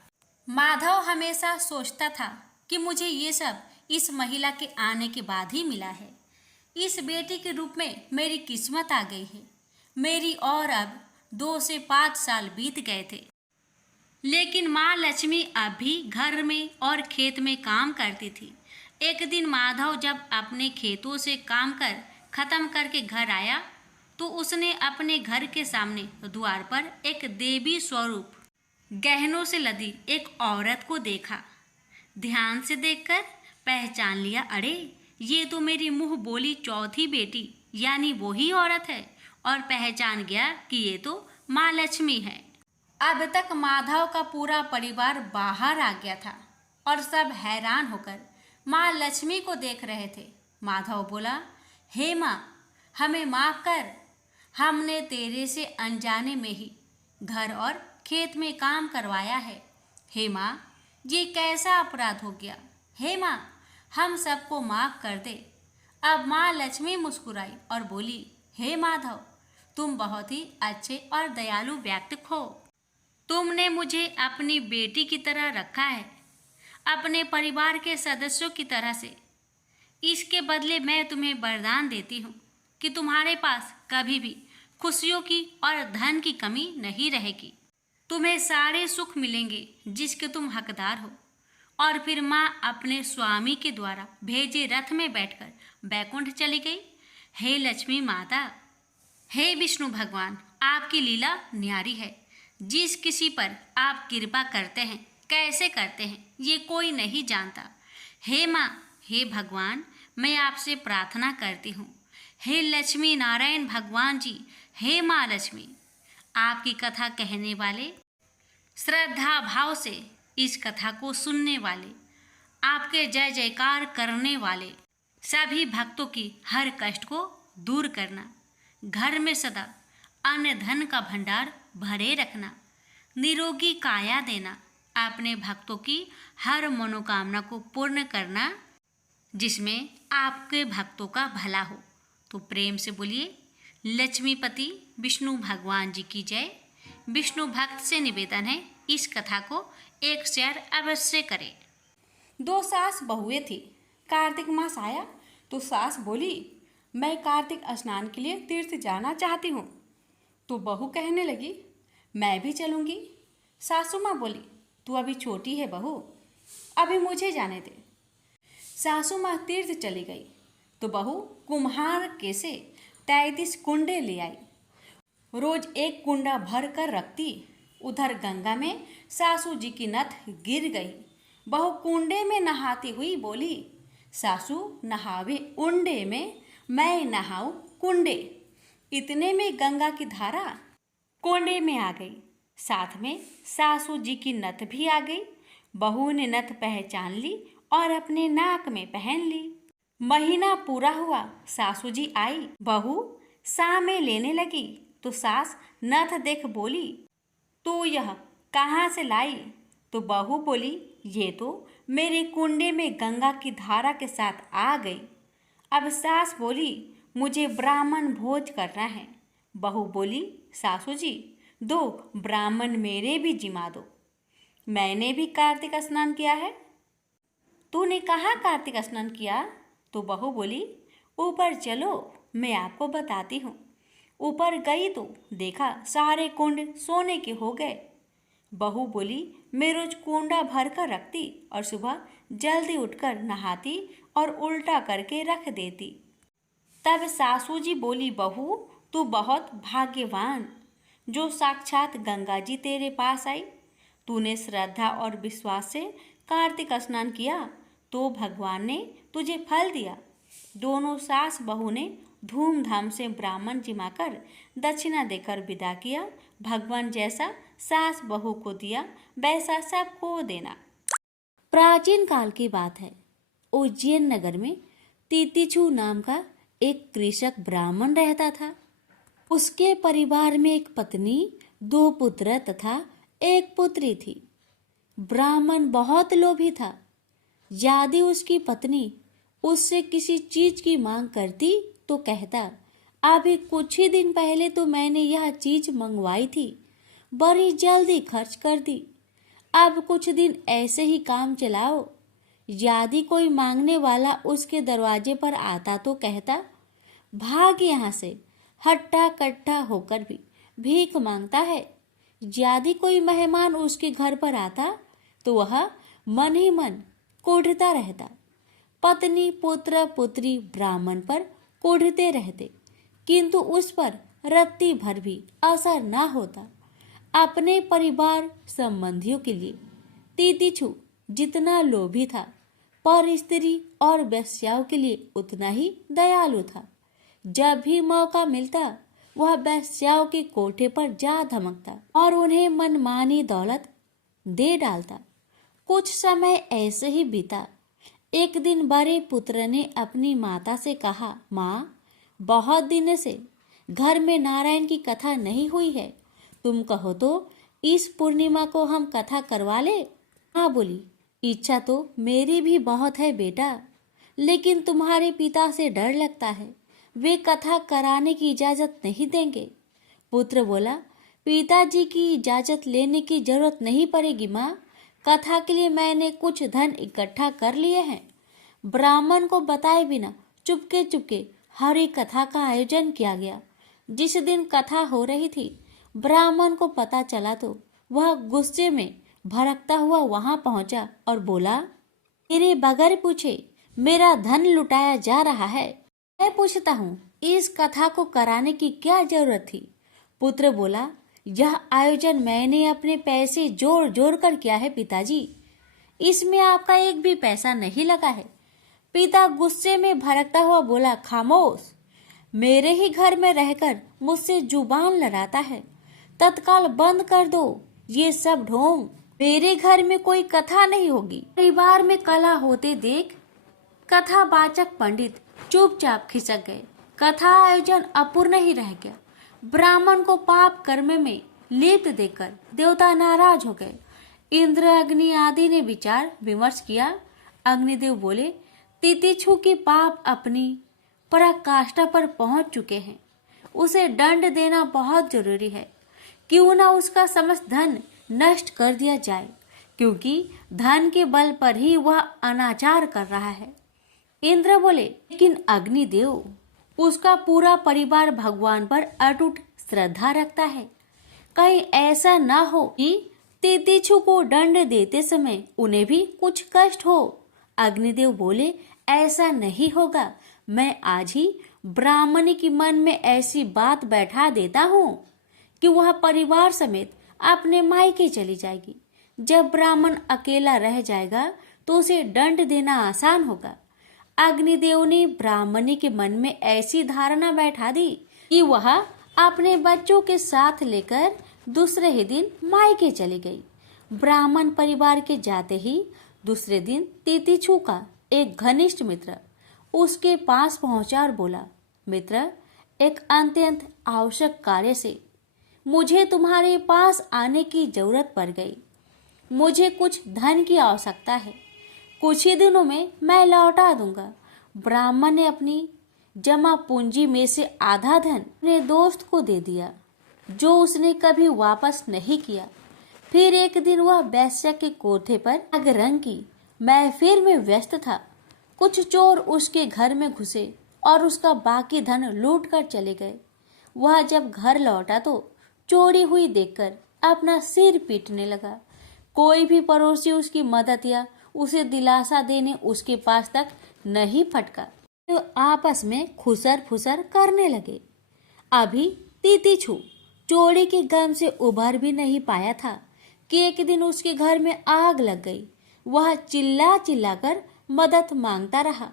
माधव हमेशा सोचता था कि मुझे ये सब इस महिला के आने के बाद ही मिला है। इस बेटी के रूप में मेरी किस्मत आ गई है मेरी, और अब 2 से 5 साल बीत गए थे। लेकिन माँ लक्ष्मी अब भी घर में और खेत में काम करती थी। एक दिन माधव जब अपने खेतों से काम कर खत्म करके घर आया, तो उसने अपने घर के सामने द्वार पर एक देवी स्वरूप गहनों से लदी एक औरत को देखा। ध्यान से देखकर पहचान लिया, अरे ये तो मेरी मुंह बोली चौथी बेटी यानी वही औरत है, और पहचान गया कि ये तो माँ लक्ष्मी है। अब तक माधव का पूरा परिवार बाहर आ गया था, और सब हैरान होकर माँ लक्ष्मी को देख रहे थे। माधव बोला, हे माँ, हमें माफ़ कर, हमने तेरे से अनजाने में ही घर और खेत में काम करवाया है। हे माँ, ये कैसा अपराध हो गया? हे माँ, हम सबको माफ़ कर दे। अब माँ लक्ष्मी मुस्कुराई और बोली, हे माधव, तुम बहुत ही अच्छे और दयालु व्यक्ति हो। तुमने मुझे अपनी बेटी की तरह रखा है, अपने परिवार के सदस्यों की तरह से। इसके बदले मैं तुम्हें वरदान देती हूँ कि तुम्हारे पास कभी भी खुशियों की और धन की कमी नहीं रहेगी। तुम्हें सारे सुख मिलेंगे जिसके तुम हकदार हो। और फिर माँ अपने स्वामी के द्वारा भेजे रथ में बैठकर बैकुंठ चली गई। हे लक्ष्मी माता, हे विष्णु भगवान, आपकी लीला न्यारी है। जिस किसी पर आप कृपा करते हैं, कैसे करते हैं, ये कोई नहीं जानता। हे माँ, हे भगवान, मैं आपसे प्रार्थना करती हूँ, हे लक्ष्मी नारायण भगवान जी, हे माँ लक्ष्मी, आपकी कथा कहने वाले, श्रद्धा भाव से इस कथा को सुनने वाले, आपके जय जयकार करने वाले सभी भक्तों की हर कष्ट को दूर करना, घर में सदा अन्न धन का भंडार भरे रखना, निरोगी काया देना, अपने भक्तों की हर मनोकामना को पूर्ण करना, जिसमें आपके भक्तों का भला हो। तो प्रेम से बोलिए, लक्ष्मीपति विष्णु भगवान जी की जय। विष्णु भक्त से निवेदन है, इस कथा को एक शेयर अवश्य करें। 2 सास बहुएं थी। कार्तिक मास आया तो सास बोली, मैं कार्तिक स्नान के लिए तीर्थ जाना चाहती हूँ। तो बहू कहने लगी, मैं भी चलूँगी। सासू माँ बोली, तू अभी छोटी है बहू, अभी मुझे जाने दे। सासू माँ तीर्थ चली गई तो बहू कुम्हार के से 33 कुंडे ले आई। रोज एक कुंडा भर कर रखती। उधर गंगा में सासू जी की नथ गिर गई। बहू कुंडे में नहाती हुई बोली, सासू नहावे उंडे में, मैं नहाऊं कुंडे। इतने में गंगा की धारा कुंडे में आ गई, साथ में सासू जी की नथ भी आ गई। बहू ने नथ पहचान ली और अपने नाक में पहन ली। महीना पूरा हुआ, सासू जी आई। बहू सामे लेने लगी तो सास नथ देख बोली, तू यह कहाँ से लाई? तो बहू बोली, ये तो मेरे कुंडे में गंगा की धारा के साथ आ गई। अब सास बोली, मुझे ब्राह्मण भोज करना है। बहू बोली, सासू जी दो ब्राह्मण मेरे भी जिमा दो, मैंने भी कार्तिक स्नान किया है। तूने कहाँ कार्तिक स्नान किया? तो बहू बोली, ऊपर चलो मैं आपको बताती हूँ। ऊपर गई तो देखा सारे कुंड सोने के हो गए। बहू बोली, मैं रोज कुंडा भर कर रखती और सुबह जल्दी उठकर नहाती और उल्टा करके रख देती। तब सासू जी बोली, बहू तू बहुत भाग्यवान, जो साक्षात गंगा जी तेरे पास आई। तूने श्रद्धा और विश्वास से कार्तिक स्नान किया तो भगवान ने तुझे फल दिया। दोनों सास बहू ने धूमधाम से ब्राह्मण जिमाकर दक्षिणा देकर विदा किया। भगवान जैसा सास बहू को दिया वैसा सबको देना। प्राचीन काल की बात है। उज्जैन नगर में तितिक्षु नाम का एक कृषक ब्राह्मण रहता था। उसके परिवार में एक पत्नी, 2 पुत्र तथा एक पुत्री थी। ब्राह्मण बहुत लोभी था। यदि उसकी पत्नी उससे किसी चीज की मांग करती तो कहता, अभी कुछ ही दिन पहले तो मैंने यह चीज मंगवाई थी, बड़ी जल्दी खर्च कर दी, अब कुछ दिन ऐसे ही काम चलाओ। यदि कोई मांगने वाला उसके दरवाजे पर आता तो कहता, भाग यहाँ से, हट्टा कट्टा होकर भी भीख मांगता है। यदि कोई मेहमान उसके घर पर आता तो वह मन ही मन कोढ़ता रहता। पत्नी पुत्र पुत्री ब्राह्मण पर कोढ़ते रहते, किंतु उस पर रत्ती भर भी असर न होता। अपने परिवार संबंधियों के लिए तितिक्षु जितना लोभी था, पर स्त्री और वेश्याओं के लिए उतना ही दयालु था। जब भी मौका मिलता वह वेश्याओं के कोठे पर जा धमकता और उन्हें मनमानी दौलत दे डालता। कुछ समय ऐसे ही बीता। एक दिन बड़े पुत्र ने अपनी माता से कहा, माँ, बहुत दिन से घर में नारायण की कथा नहीं हुई है, तुम कहो तो इस पूर्णिमा को हम कथा करवा ले। माँ बोली, इच्छा तो मेरी भी बहुत है बेटा, लेकिन तुम्हारे पिता से डर लगता है, वे कथा कराने की इजाजत नहीं देंगे। पुत्र बोला, पिताजी की इजाजत लेने की जरूरत नहीं पड़ेगी माँ, कथा के लिए मैंने कुछ धन इकट्ठा कर लिए हैं। ब्राह्मण को बताए बिना चुपके चुपके हरि कथा का आयोजन किया गया। जिस दिन कथा हो रही थी, ब्राह्मण को पता चला तो वह गुस्से में भड़कता हुआ वहां पहुंचा और बोला, मेरे बगैर पूछे मेरा धन लुटाया जा रहा है। मैं पूछता हूँ, इस कथा को कराने की क्या जरूरत थी? पुत्र बोला, यह आयोजन मैंने अपने पैसे जोड़ जोड़ कर किया है पिताजी, इसमें आपका एक भी पैसा नहीं लगा है। पिता गुस्से में भड़कता हुआ बोला, खामोश, मेरे ही घर में रहकर मुझसे जुबान लड़ाता है, तत्काल बंद कर दो ये सब ढोंग। मेरे घर में कोई कथा नहीं होगी। परिवार में कलह होते देख कथावाचक पंडित चुपचाप खिसक गए। कथा आयोजन अपूर्ण ही रह गया। ब्राह्मण को पाप कर्म में लिप्त देखकर देवता नाराज हो गए। इंद्र, अग्नि आदि ने विचार विमर्श किया। अग्निदेव बोले, तितिक्षु के पाप अपनी पराकाष्ठा पर पहुंच चुके हैं, उसे दंड देना बहुत जरूरी है। क्यों न उसका समस्त धन नष्ट कर दिया जाए, क्योंकि धन के बल पर ही वह अनाचार कर रहा है। इंद्र बोले, लेकिन अग्निदेव, उसका पूरा परिवार भगवान पर अटूट श्रद्धा रखता है। कहीं ऐसा ना हो कि तितिक्षु को दंड देते समय उन्हें भी कुछ कष्ट हो। अग्निदेव बोले, ऐसा नहीं होगा। मैं आज ही ब्राह्मणी के मन में ऐसी बात बैठा देता हूँ कि वह परिवार समेत अपने मायके चली जाएगी। जब ब्राह्मण अकेला रह जाएगा तो उसे दंड देना आसान होगा। अग्निदेव ने ब्राह्मणी के मन में ऐसी धारणा बैठा दी कि वह अपने बच्चों के साथ लेकर दूसरे ही दिन मायके चली गई। ब्राह्मण परिवार के जाते ही दूसरे दिन तितिक्षु का एक घनिष्ठ मित्र उसके पास पहुंचा और बोला, मित्र, एक अत्यंत आवश्यक कार्य से मुझे तुम्हारे पास आने की जरूरत पड़ गई। मुझे कुछ धन की आवश्यकता है। कुछ ही दिनों में मैं लौटा दूंगा। ब्राह्मण ने अपनी जमा पूंजी में से आधा धन अपने दोस्त को दे दिया, जो उसने कभी वापस नहीं किया। फिर एक दिन वह वैश्य के कोठे पर अगरंग की महफिल में व्यस्त था। कुछ चोर उसके घर में घुसे और उसका बाकी धन लूट कर चले गए। वह जब घर लौटा तो चोरी हुई देखकर अपना सिर पीटने लगा। कोई भी पड़ोसी उसकी मदद या उसे दिलासा देने उसके पास तक नहीं फटका। तो आपस में खुसर फुसर करने लगे। अभी तितिक्षु चोरी के गम से उभर भी नहीं पाया था कि एक दिन उसके घर में आग लग गई। वह चिल्ला चिल्ला कर मदद मांगता रहा,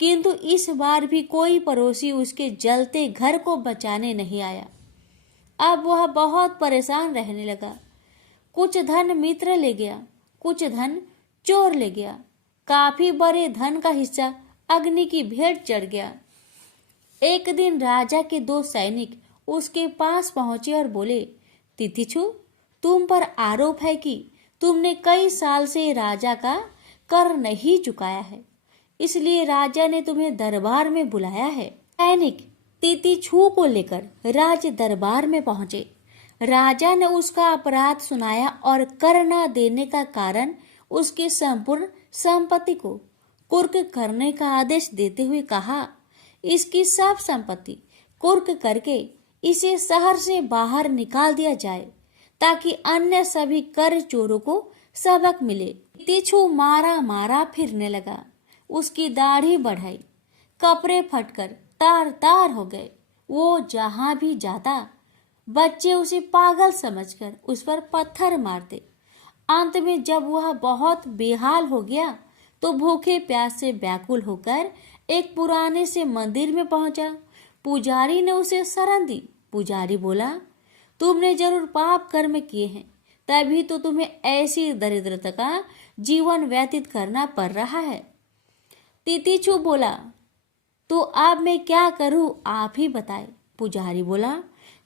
किंतु इस बार भी कोई पड़ोसी उसके जलते घर को बचाने नहीं आया। अब वह बहुत परेशान रहने लगा। कुछ धन मित्र ले गया, कुछ धन चोर ले गया। काफी बड़े धन का हिस्सा अग्नि की भेंट चढ़ गया। एक दिन राजा के 2 सैनिक उसके पास पहुंचे और बोले, तितिक्षु, तुम पर आरोप है कि तुमने कई साल से राजा का कर नहीं चुकाया है, इसलिए राजा ने तुम्हें दरबार में बुलाया है। सैनिक तितिक्षु को लेकर राज दरबार में पहुंचे। राजा ने उसका अपराध सुनाया और कर न देने का कारण उसकी संपूर्ण संपत्ति को कुर्क करने का आदेश देते हुए कहा, इसकी सब संपत्ति कुर्क करके इसे शहर से बाहर निकाल दिया जाए, ताकि अन्य सभी कर चोरों को सबक मिले। तितिक्षु मारा मारा फिरने लगा। उसकी दाढ़ी बढ़ाई, कपड़े फटकर तार तार हो गए। वो जहां भी जाता बच्चे उसे पागल समझकर उस पर पत्थर मारते। अंत में जब वह बहुत बेहाल हो गया तो भूखे प्यास से व्याकुल होकर एक पुराने से मंदिर में पहुंचा। पुजारी ने उसे शरण दी। पुजारी बोला, तुमने जरूर पाप कर्म किए हैं, तभी तो तुम्हें ऐसी दरिद्रता का जीवन व्यतीत करना पड़ रहा है। तितिक्षु बोला, तो अब मैं क्या करूं, आप ही बताए। पुजारी बोला,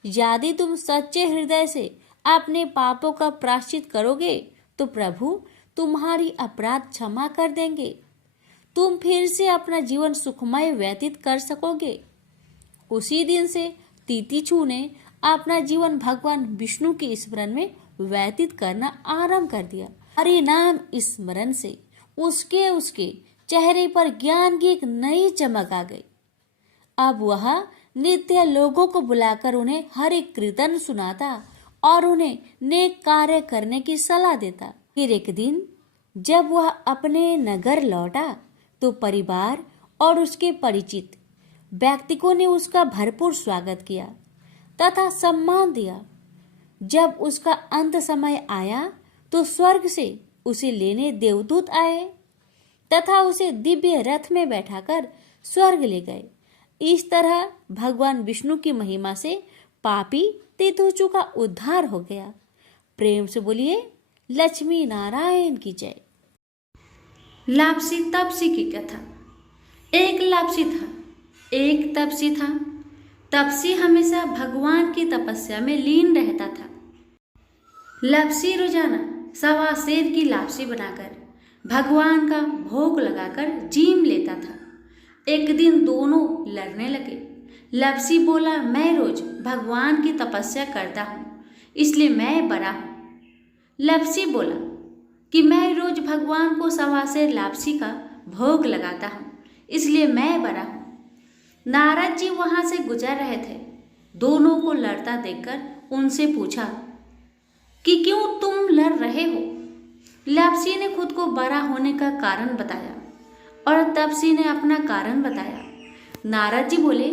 यदि तुम सच्चे हृदय से अपने पापों का प्रायश्चित करोगे तो प्रभु तुम्हारी अपराध क्षमा कर देंगे। तुम फिर से अपना जीवन सुखमय व्यतीत कर सकोगे। उसी दिन से तितिक्षु ने अपना जीवन भगवान विष्णु के स्मरण में व्यतीत करना आरंभ कर दिया। हरि नाम स्मरण से उसके चेहरे पर ज्ञान की एक नई चमक आ गई। अब वह नित्य लोगों को बुलाकर उन्हें हरि कीर्तन सुनाता और उन्हें नेक कार्य करने की सलाह देता। फिर एक दिन जब वह अपने नगर लौटा तो परिवार और उसके परिचित व्यक्तियों ने उसका भरपूर स्वागत किया तथा सम्मान दिया। जब उसका अंत समय आया तो स्वर्ग से उसे लेने देवदूत आए तथा उसे दिव्य रथ में बैठाकर स्वर्ग ले गए। इस तरह भगवान विष्णु की महिमा से पापी तितिक्षु का उद्धार हो गया। प्रेम से बोलिए लक्ष्मी नारायण की जय। लापसी तपसी की कथा। एक लापसी था, एक तपसी था। तपसी हमेशा भगवान की तपस्या में लीन रहता था। लापसी रोजाना 1.25 सेर की लापसी बनाकर भगवान का भोग लगाकर जीम लेता था। एक दिन दोनों लड़ने लगे। लापसी बोला, मैं रोज भगवान की तपस्या करता हूँ, इसलिए मैं बड़ा हूँ। लापसी बोला कि मैं रोज भगवान को 1.25 सेर लापसी का भोग लगाता हूँ, इसलिए मैं बड़ा हूँ। नारद जी वहां से गुजर रहे थे। दोनों को लड़ता देखकर उनसे पूछा कि क्यों तुम लड़ रहे हो। लापसी ने खुद को बड़ा होने का कारण बताया और तपसी ने अपना कारण बताया। नारद जी बोले,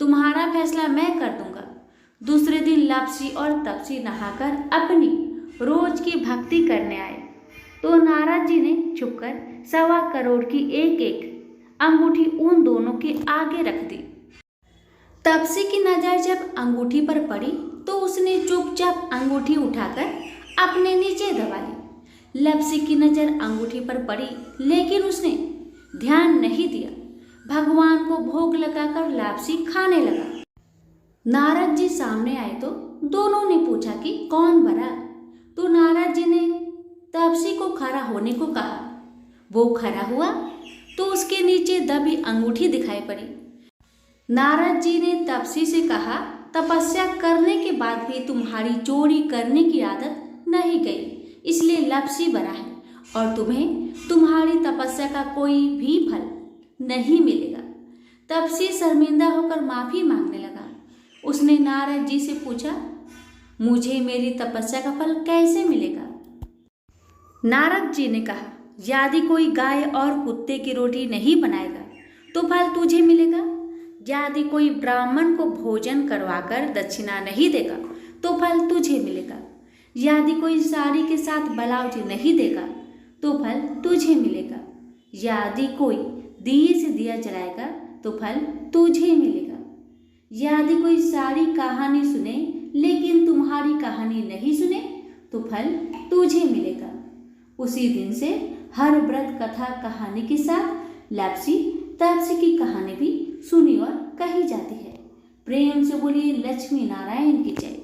तुम्हारा फैसला मैं कर दूंगा। दूसरे दिन लापसी और तपसी नहाकर अपनी रोज की भक्ति करने आए तो नारद जी ने छुपकर 1.25 करोड़ की एक एक अंगूठी उन दोनों के आगे रख दी। तपसी की नजर जब अंगूठी पर पड़ी तो उसने चुपचाप अंगूठी उठाकर अपने नीचे दबा ली। लापसी की नजर अंगूठी पर पड़ी लेकिन उसने ध्यान नहीं दिया। भगवान को भोग लगाकर लापसी खाने लगा। नारद जी सामने आए तो दोनों ने पूछा कि कौन बड़ा, तो नारद जी ने तपसी को खड़ा होने को कहा। वो खड़ा हुआ तो उसके नीचे दबी अंगूठी दिखाई पड़ी। नारद जी ने तपसी से कहा, तपस्या करने के बाद भी तुम्हारी चोरी करने की आदत नहीं गई, इसलिए लापसी बड़ा है और तुम्हें तुम्हारी तपस्या का कोई भी फल नहीं मिलेगा। तपसी शर्मिंदा होकर माफी मांगने लगा। उसने नारद जी से पूछा, मुझे मेरी तपस्या का फल कैसे मिलेगा। नारद जी ने कहा, यदि कोई गाय और कुत्ते की रोटी नहीं बनाएगा तो फल तुझे मिलेगा। यदि कोई ब्राह्मण को भोजन करवाकर दक्षिणा नहीं देगा तो फल तुझे मिलेगा। यदि कोई साड़ी के साथ ब्लाउज नहीं देगा तो फल तुझे मिलेगा। यदि कोई दिए से दिया जलाएगा तो फल तुझे मिलेगा। यदि कोई सारी कहानी सुने लेकिन तुम्हारी कहानी नहीं सुने तो फल तुझे मिलेगा। उसी दिन से हर व्रत कथा कहानी के साथ लापसी तपसी की कहानी भी सुनी और कही जाती है। प्रेम से बोलिए लक्ष्मी नारायण की जय।